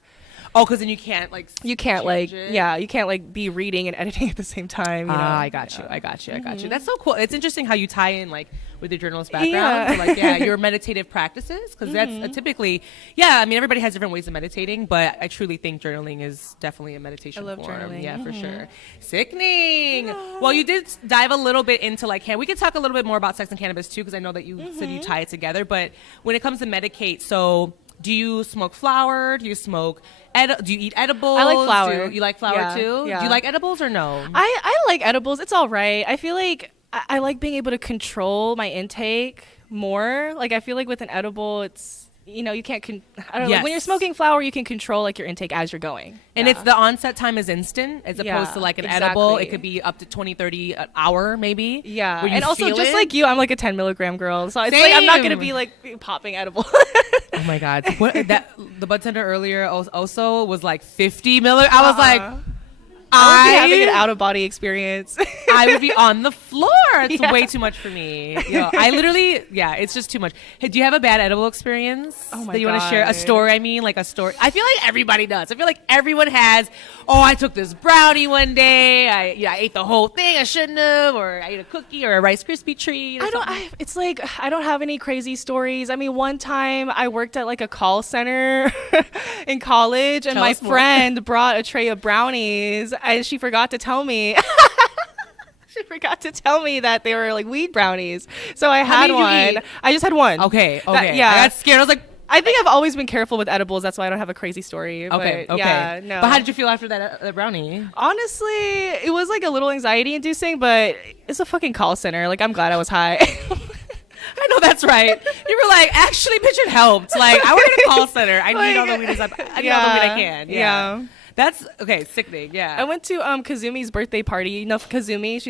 Oh, because then you can't like you can't like be reading and editing at the same time. You know? I got you. That's so cool. It's interesting how you tie in like with your journalist background, so, like your meditative practices because that's typically I mean everybody has different ways of meditating, but I truly think journaling is definitely a meditation. I love form. journaling. Yeah, for sure. Sickening. Yeah. Well, you did dive a little bit into like we could talk a little bit more about sex and cannabis too because I know that you said you tie it together, but when it comes to medicate, so. Do you smoke flower? Do you smoke? Do you eat edibles? I like flower. You like flower too? Yeah. Do you like edibles or no? I like edibles. It's all right. I feel like I like being able to control my intake more. Like I feel like with an edible, it's you can't. I don't know. Like, when you're smoking flower, you can control like your intake as you're going. And it's the onset time is instant as opposed to like an edible. It could be up to 20, 30 an hour maybe. Yeah. And also just like you, I'm like a 10 milligram girl. So it's like I'm not going to be like popping edible. Oh my God. The budtender earlier also was like 50 milligrams. I was like, I would be having an out of body experience. I would be on the floor. It's way too much for me. I literally, it's just too much. Hey, do you have a bad edible experience that you want to share? A story, I mean, like a story. I feel like everybody does. I feel like everyone has, I took this brownie one day. I ate the whole thing. I shouldn't have. Or I ate a cookie or a Rice Krispie treat. It's like, I don't have any crazy stories. I mean, one time I worked at like a call center in college and my friend brought a tray of brownies. And she forgot to tell me. She forgot to tell me that they were like weed brownies. So I had one. I just had one. Okay. I got scared. I was like, I think I've always been careful with edibles. That's why I don't have a crazy story. Okay. Yeah, no. But how did you feel after that brownie? Honestly, it was like a little anxiety inducing, but it's a fucking call center. Like I'm glad I was high. I know that's right. You were like, actually, bitch, it helped. Like I work at a call center. I need all the weed I need all the weed I can. Yeah. That's okay. Sickening. Yeah. I went to Kazumi's birthday party. You know Kazumi?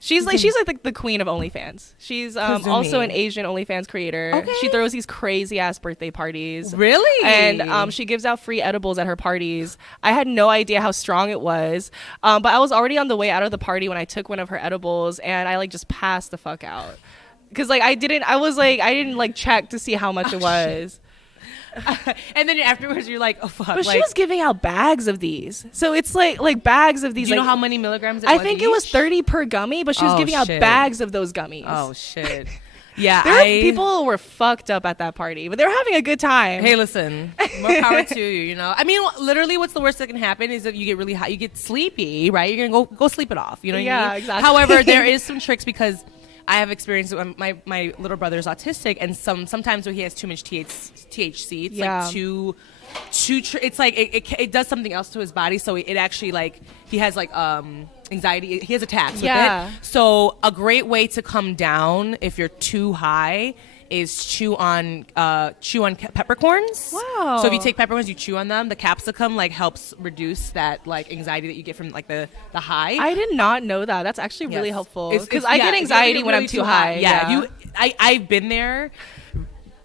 She's like the queen of OnlyFans. She's also an Asian OnlyFans creator. Okay. She throws these crazy ass birthday parties. Really? And she gives out free edibles at her parties. I had no idea how strong it was. But I was already on the way out of the party when I took one of her edibles and I like just passed the fuck out. Cause like I didn't like check to see how much it was. And then afterwards you're like, oh fuck. But she was giving out bags of these. So it's like bags of these. Do you know how many milligrams it was? I think it was 30 per gummy, but she was giving out bags of those gummies. Oh shit. Yeah. People were fucked up at that party, but they were having a good time. Hey, listen, more power to you, I mean, literally what's the worst that can happen is that you get really hot, you get sleepy, right? You're going to go sleep it off. You know what I mean? Exactly. However, there is some tricks because I have experience with my little brother's autistic, and sometimes when he has too much THC, it's like too it's like it does something else to his body, so it actually like he has like anxiety. He has attacks with it. So a great way to come down if you're too high is chew on peppercorns. Wow. So if you take peppercorns, you chew on them. The capsicum like helps reduce that like anxiety that you get from like the high. I did not know that. That's actually really helpful because I get anxiety when I'm too high. Yeah. I've been there.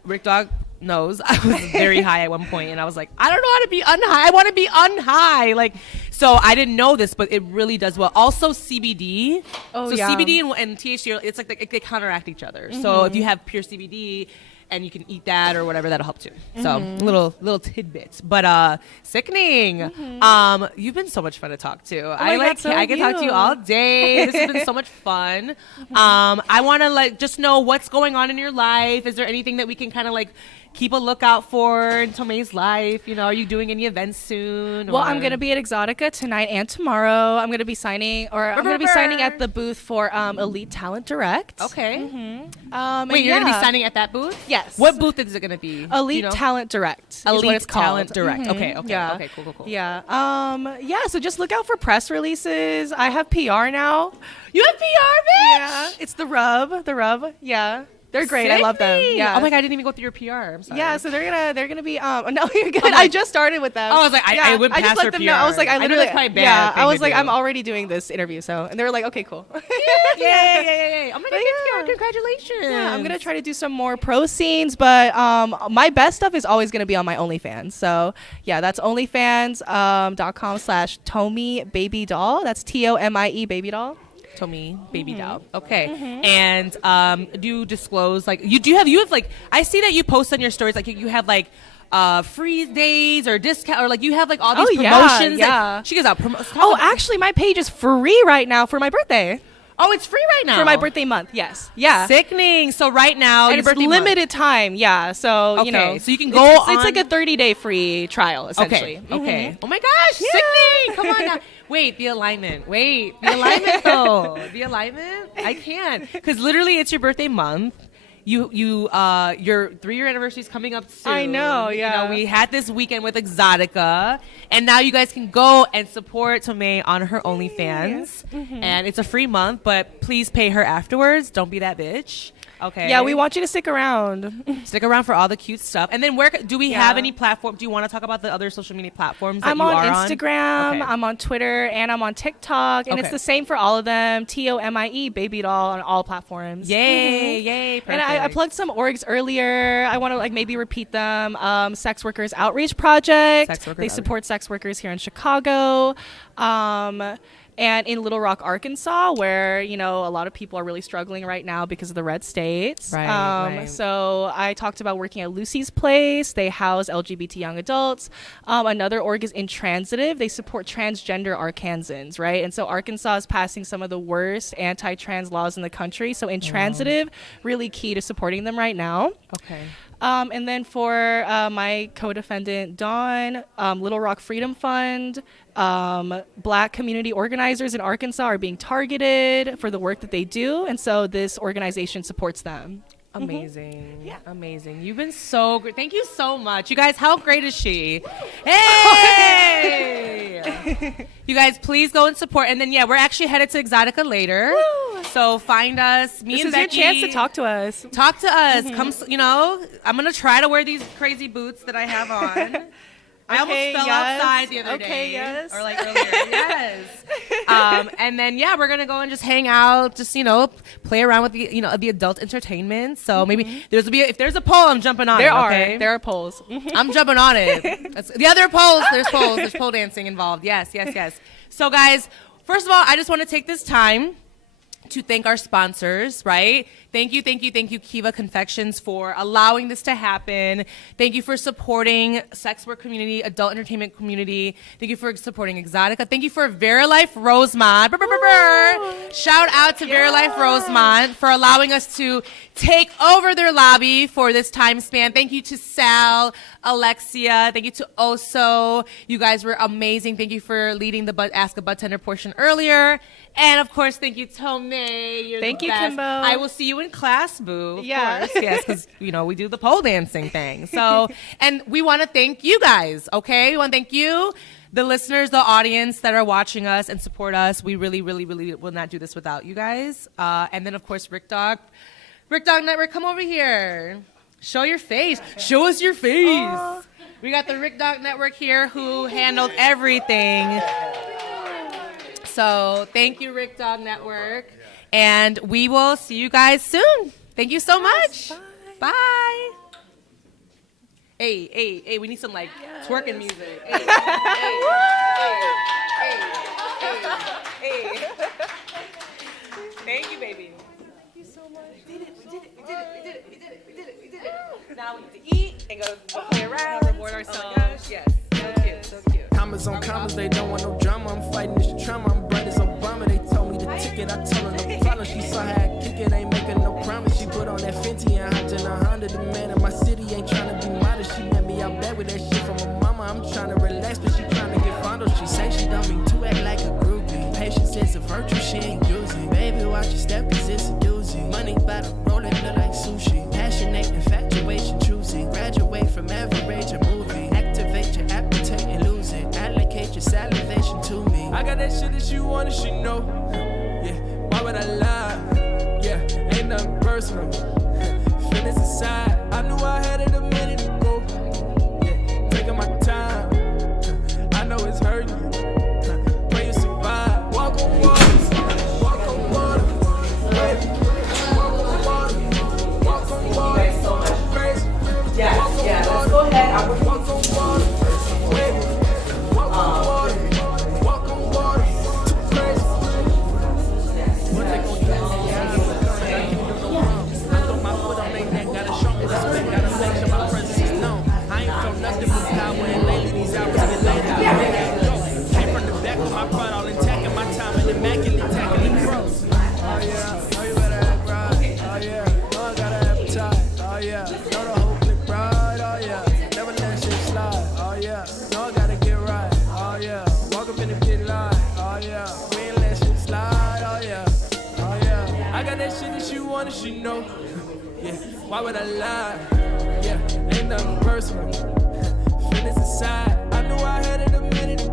Rick Dog knows I was very high at one point, and I was like, I don't know how to be unhigh. I want to be unhigh. Like, so I didn't know this, but it really does well. Also CBD. Oh, so yeah. CBD and THC, it's like they counteract each other. So if you have pure CBD and you can eat that or whatever, that'll help too. So little tidbits, but sickening. You've been so much fun to talk to. I can talk to you all day. This has been so much fun. I want to just know what's going on in your life. Is there anything that we can kind of keep a lookout for in Tomei's life? Are you doing any events soon? Well, I'm going to be at EXXXcite tonight and tomorrow. I'm going to be signing at the booth for Elite Talent Direct. Okay. Wait, you're going to be signing at that booth? Yes. What booth is it going to be? Elite Talent Direct. Elite is what it's Talent called. Direct. Okay. Yeah. Okay. Cool. Yeah. So just look out for press releases. I have PR now. You have PR, bitch? Yeah. It's the Rub. Yeah. They're great. I love them. Yeah. Oh my God, I didn't even go through your PR. I'm sorry. Yeah, so they're gonna be no, you're good. I just started with them. I was like, I went past just let her them PR. know. I was like, I know literally that's probably bad. Yeah, thing I was to like, do. I'm already doing this interview, and they were like, okay, cool. Yay. I'm gonna get PR. Congratulations. Yeah, I'm gonna try to do some more pro scenes, but my best stuff is always gonna be on my OnlyFans. So yeah, that's onlyfans.com/Tomie Baby Doll. That's TOMIE Baby Doll. Tomie Baby Doll. Okay. And do you disclose you have I see that you post on your stories you have free days or discount or you have all these promotions. Yeah. She gives out promotions. Oh, actually, my page is free right now for my birthday. Oh, it's free right now for my birthday month. Yes. Yeah. Sickening. So right now, and your it's birthday limited time. Yeah. So okay. So you can go. It's like a 30-day free trial essentially. Okay. Oh my gosh, sickening. Come on now. Wait, the alignment. Though. The alignment. I can't because literally it's your birthday month. Your 3-year anniversary is coming up soon. I know, yeah. We had this weekend with EXXXcite, and now you guys can go and support Tomei on her OnlyFans, and it's a free month, but please pay her afterwards. Don't be that bitch. Okay. Yeah, we want you to stick around. Stick around for all the cute stuff. And then where do we have any platform? Do you want to talk about the other social media platforms that I'm you on are Instagram, Okay. I'm on Twitter, and I'm on TikTok. And it's the same for all of them. TOMIE Baby Doll on all platforms. Yay. Perfect. And I plugged some orgs earlier. I want to maybe repeat them. Sex Workers Outreach Project. They support sex workers here in Chicago. And in Little Rock, Arkansas, where, a lot of people are really struggling right now because of the red states. Right. So I talked about working at Lucy's Place. They house LGBT young adults. Another org is Intransitive. They support transgender Arkansans, right? And so Arkansas is passing some of the worst anti-trans laws in the country. So Intransitive, really key to supporting them right now. Okay. And then for my co-defendant, Dawn, Little Rock Freedom Fund, Black community organizers in Arkansas are being targeted for the work that they do. And so this organization supports them. Amazing. Yeah. Amazing. You've been so great. Thank you so much. You guys, how great is she? Hey! You guys, please go and support. And then, we're actually headed to EXXXcite later. Woo! So find us. This is your chance to talk to us. Talk to us. Come, I'm going to try to wear these crazy boots that I have on. I almost fell outside the other day. Okay, yes. Or earlier. Yes. And then, we're going to go and just hang out, just, play around with the, the adult entertainment. So maybe if there's a poll, I'm jumping on it. There are polls. I'm jumping on it. The other polls, there's pole dancing involved. Yes. So guys, first of all, I just want to take this time to thank our sponsors, right? Thank you, Kiva Confections, for allowing this to happen. Thank you for supporting sex work community, adult entertainment community. Thank you for supporting EXXXcite. Thank you for Verilife Rosemont. Shout out to Verilife Rosemont for allowing us to take over their lobby for this time span. Thank you to Sal, Alexia. Thank you to Oso. You guys were amazing. Thank you for leading the Ask a Budtender portion earlier. And of course, thank you, Tomei. Thank you, best. Kimbo. I will see you in class, boo. Of Yeah. course. Yes, because we do the pole dancing thing. So, and we want to thank you guys. Okay, we want to thank you, the listeners, the audience that are watching us and support us. We really, really, really will not do this without you guys. And then of course, Rick Dog Network, come over here. Show your face. Show us your face. We got the Rick Dog Network here who handled everything. So thank you, Rick Dog Network. And we will see you guys soon. Thank you so much. Bye. Hey, we need some like twerking music. Hey. Thank you, baby. Thank you so much. We did it. Now we get to eat and go play around, reward ourselves. Yes, so cute. Commas on commas, they don't want no drama. I'm fighting this trauma. I'm bright as Obama. They told me the ticket. I told her no problem. She saw how I kick it. Ain't making no promise. She put on that Fenty and hopped in a Honda. The man in my city ain't trying to be modest. She met me out back with that shit from her mama. I'm trying to relax, but she trying to get fondled. She say she don't mean to act like a groupie. Patience is a virtue she ain't using. Baby, watch your step, cause it's a doozy. Money by the roll, it look like sushi. Passionate, infatuation, choosing. Graduate from average, a movie. Activate your appetite and lose it. Allocate your salivation to me. I got that shit that you want and she know. Yeah, why would I lie? Yeah, ain't nothing personal. Feelings aside, I knew I had it a minute ago. Yeah, taking my time. I know it's hurting you. Pray you survive. Walk on water. Walk on water. Baby. Walk on water. Walk on water. Thank you guys so much. Crazy. Yeah, let's go ahead. I would Walk on water. Baby. Walk on water. Walk on water. Too crazy. What they gon' do? I can't do no wrong. I throw my foot on their neck. Gotta show me respect. Gotta make sure my presence is known. I ain't felt nothing but power. And lately these hours get later. Came from the back with my pride all intact. And my time and immaculate tackling pros. Oh yeah, oh you better act right. Oh yeah, know I got an appetite. Oh yeah, know the whole clip right. Oh yeah, never let shit slide. Oh yeah, know I gotta get right. Oh yeah, walk up in the pit line. Oh yeah, we ain't let shit slide. Oh yeah, oh yeah, I got that shit that you want and she know. Yeah, why would I lie? Yeah, ain't nothing personal. Feelings aside, I knew I had it a minute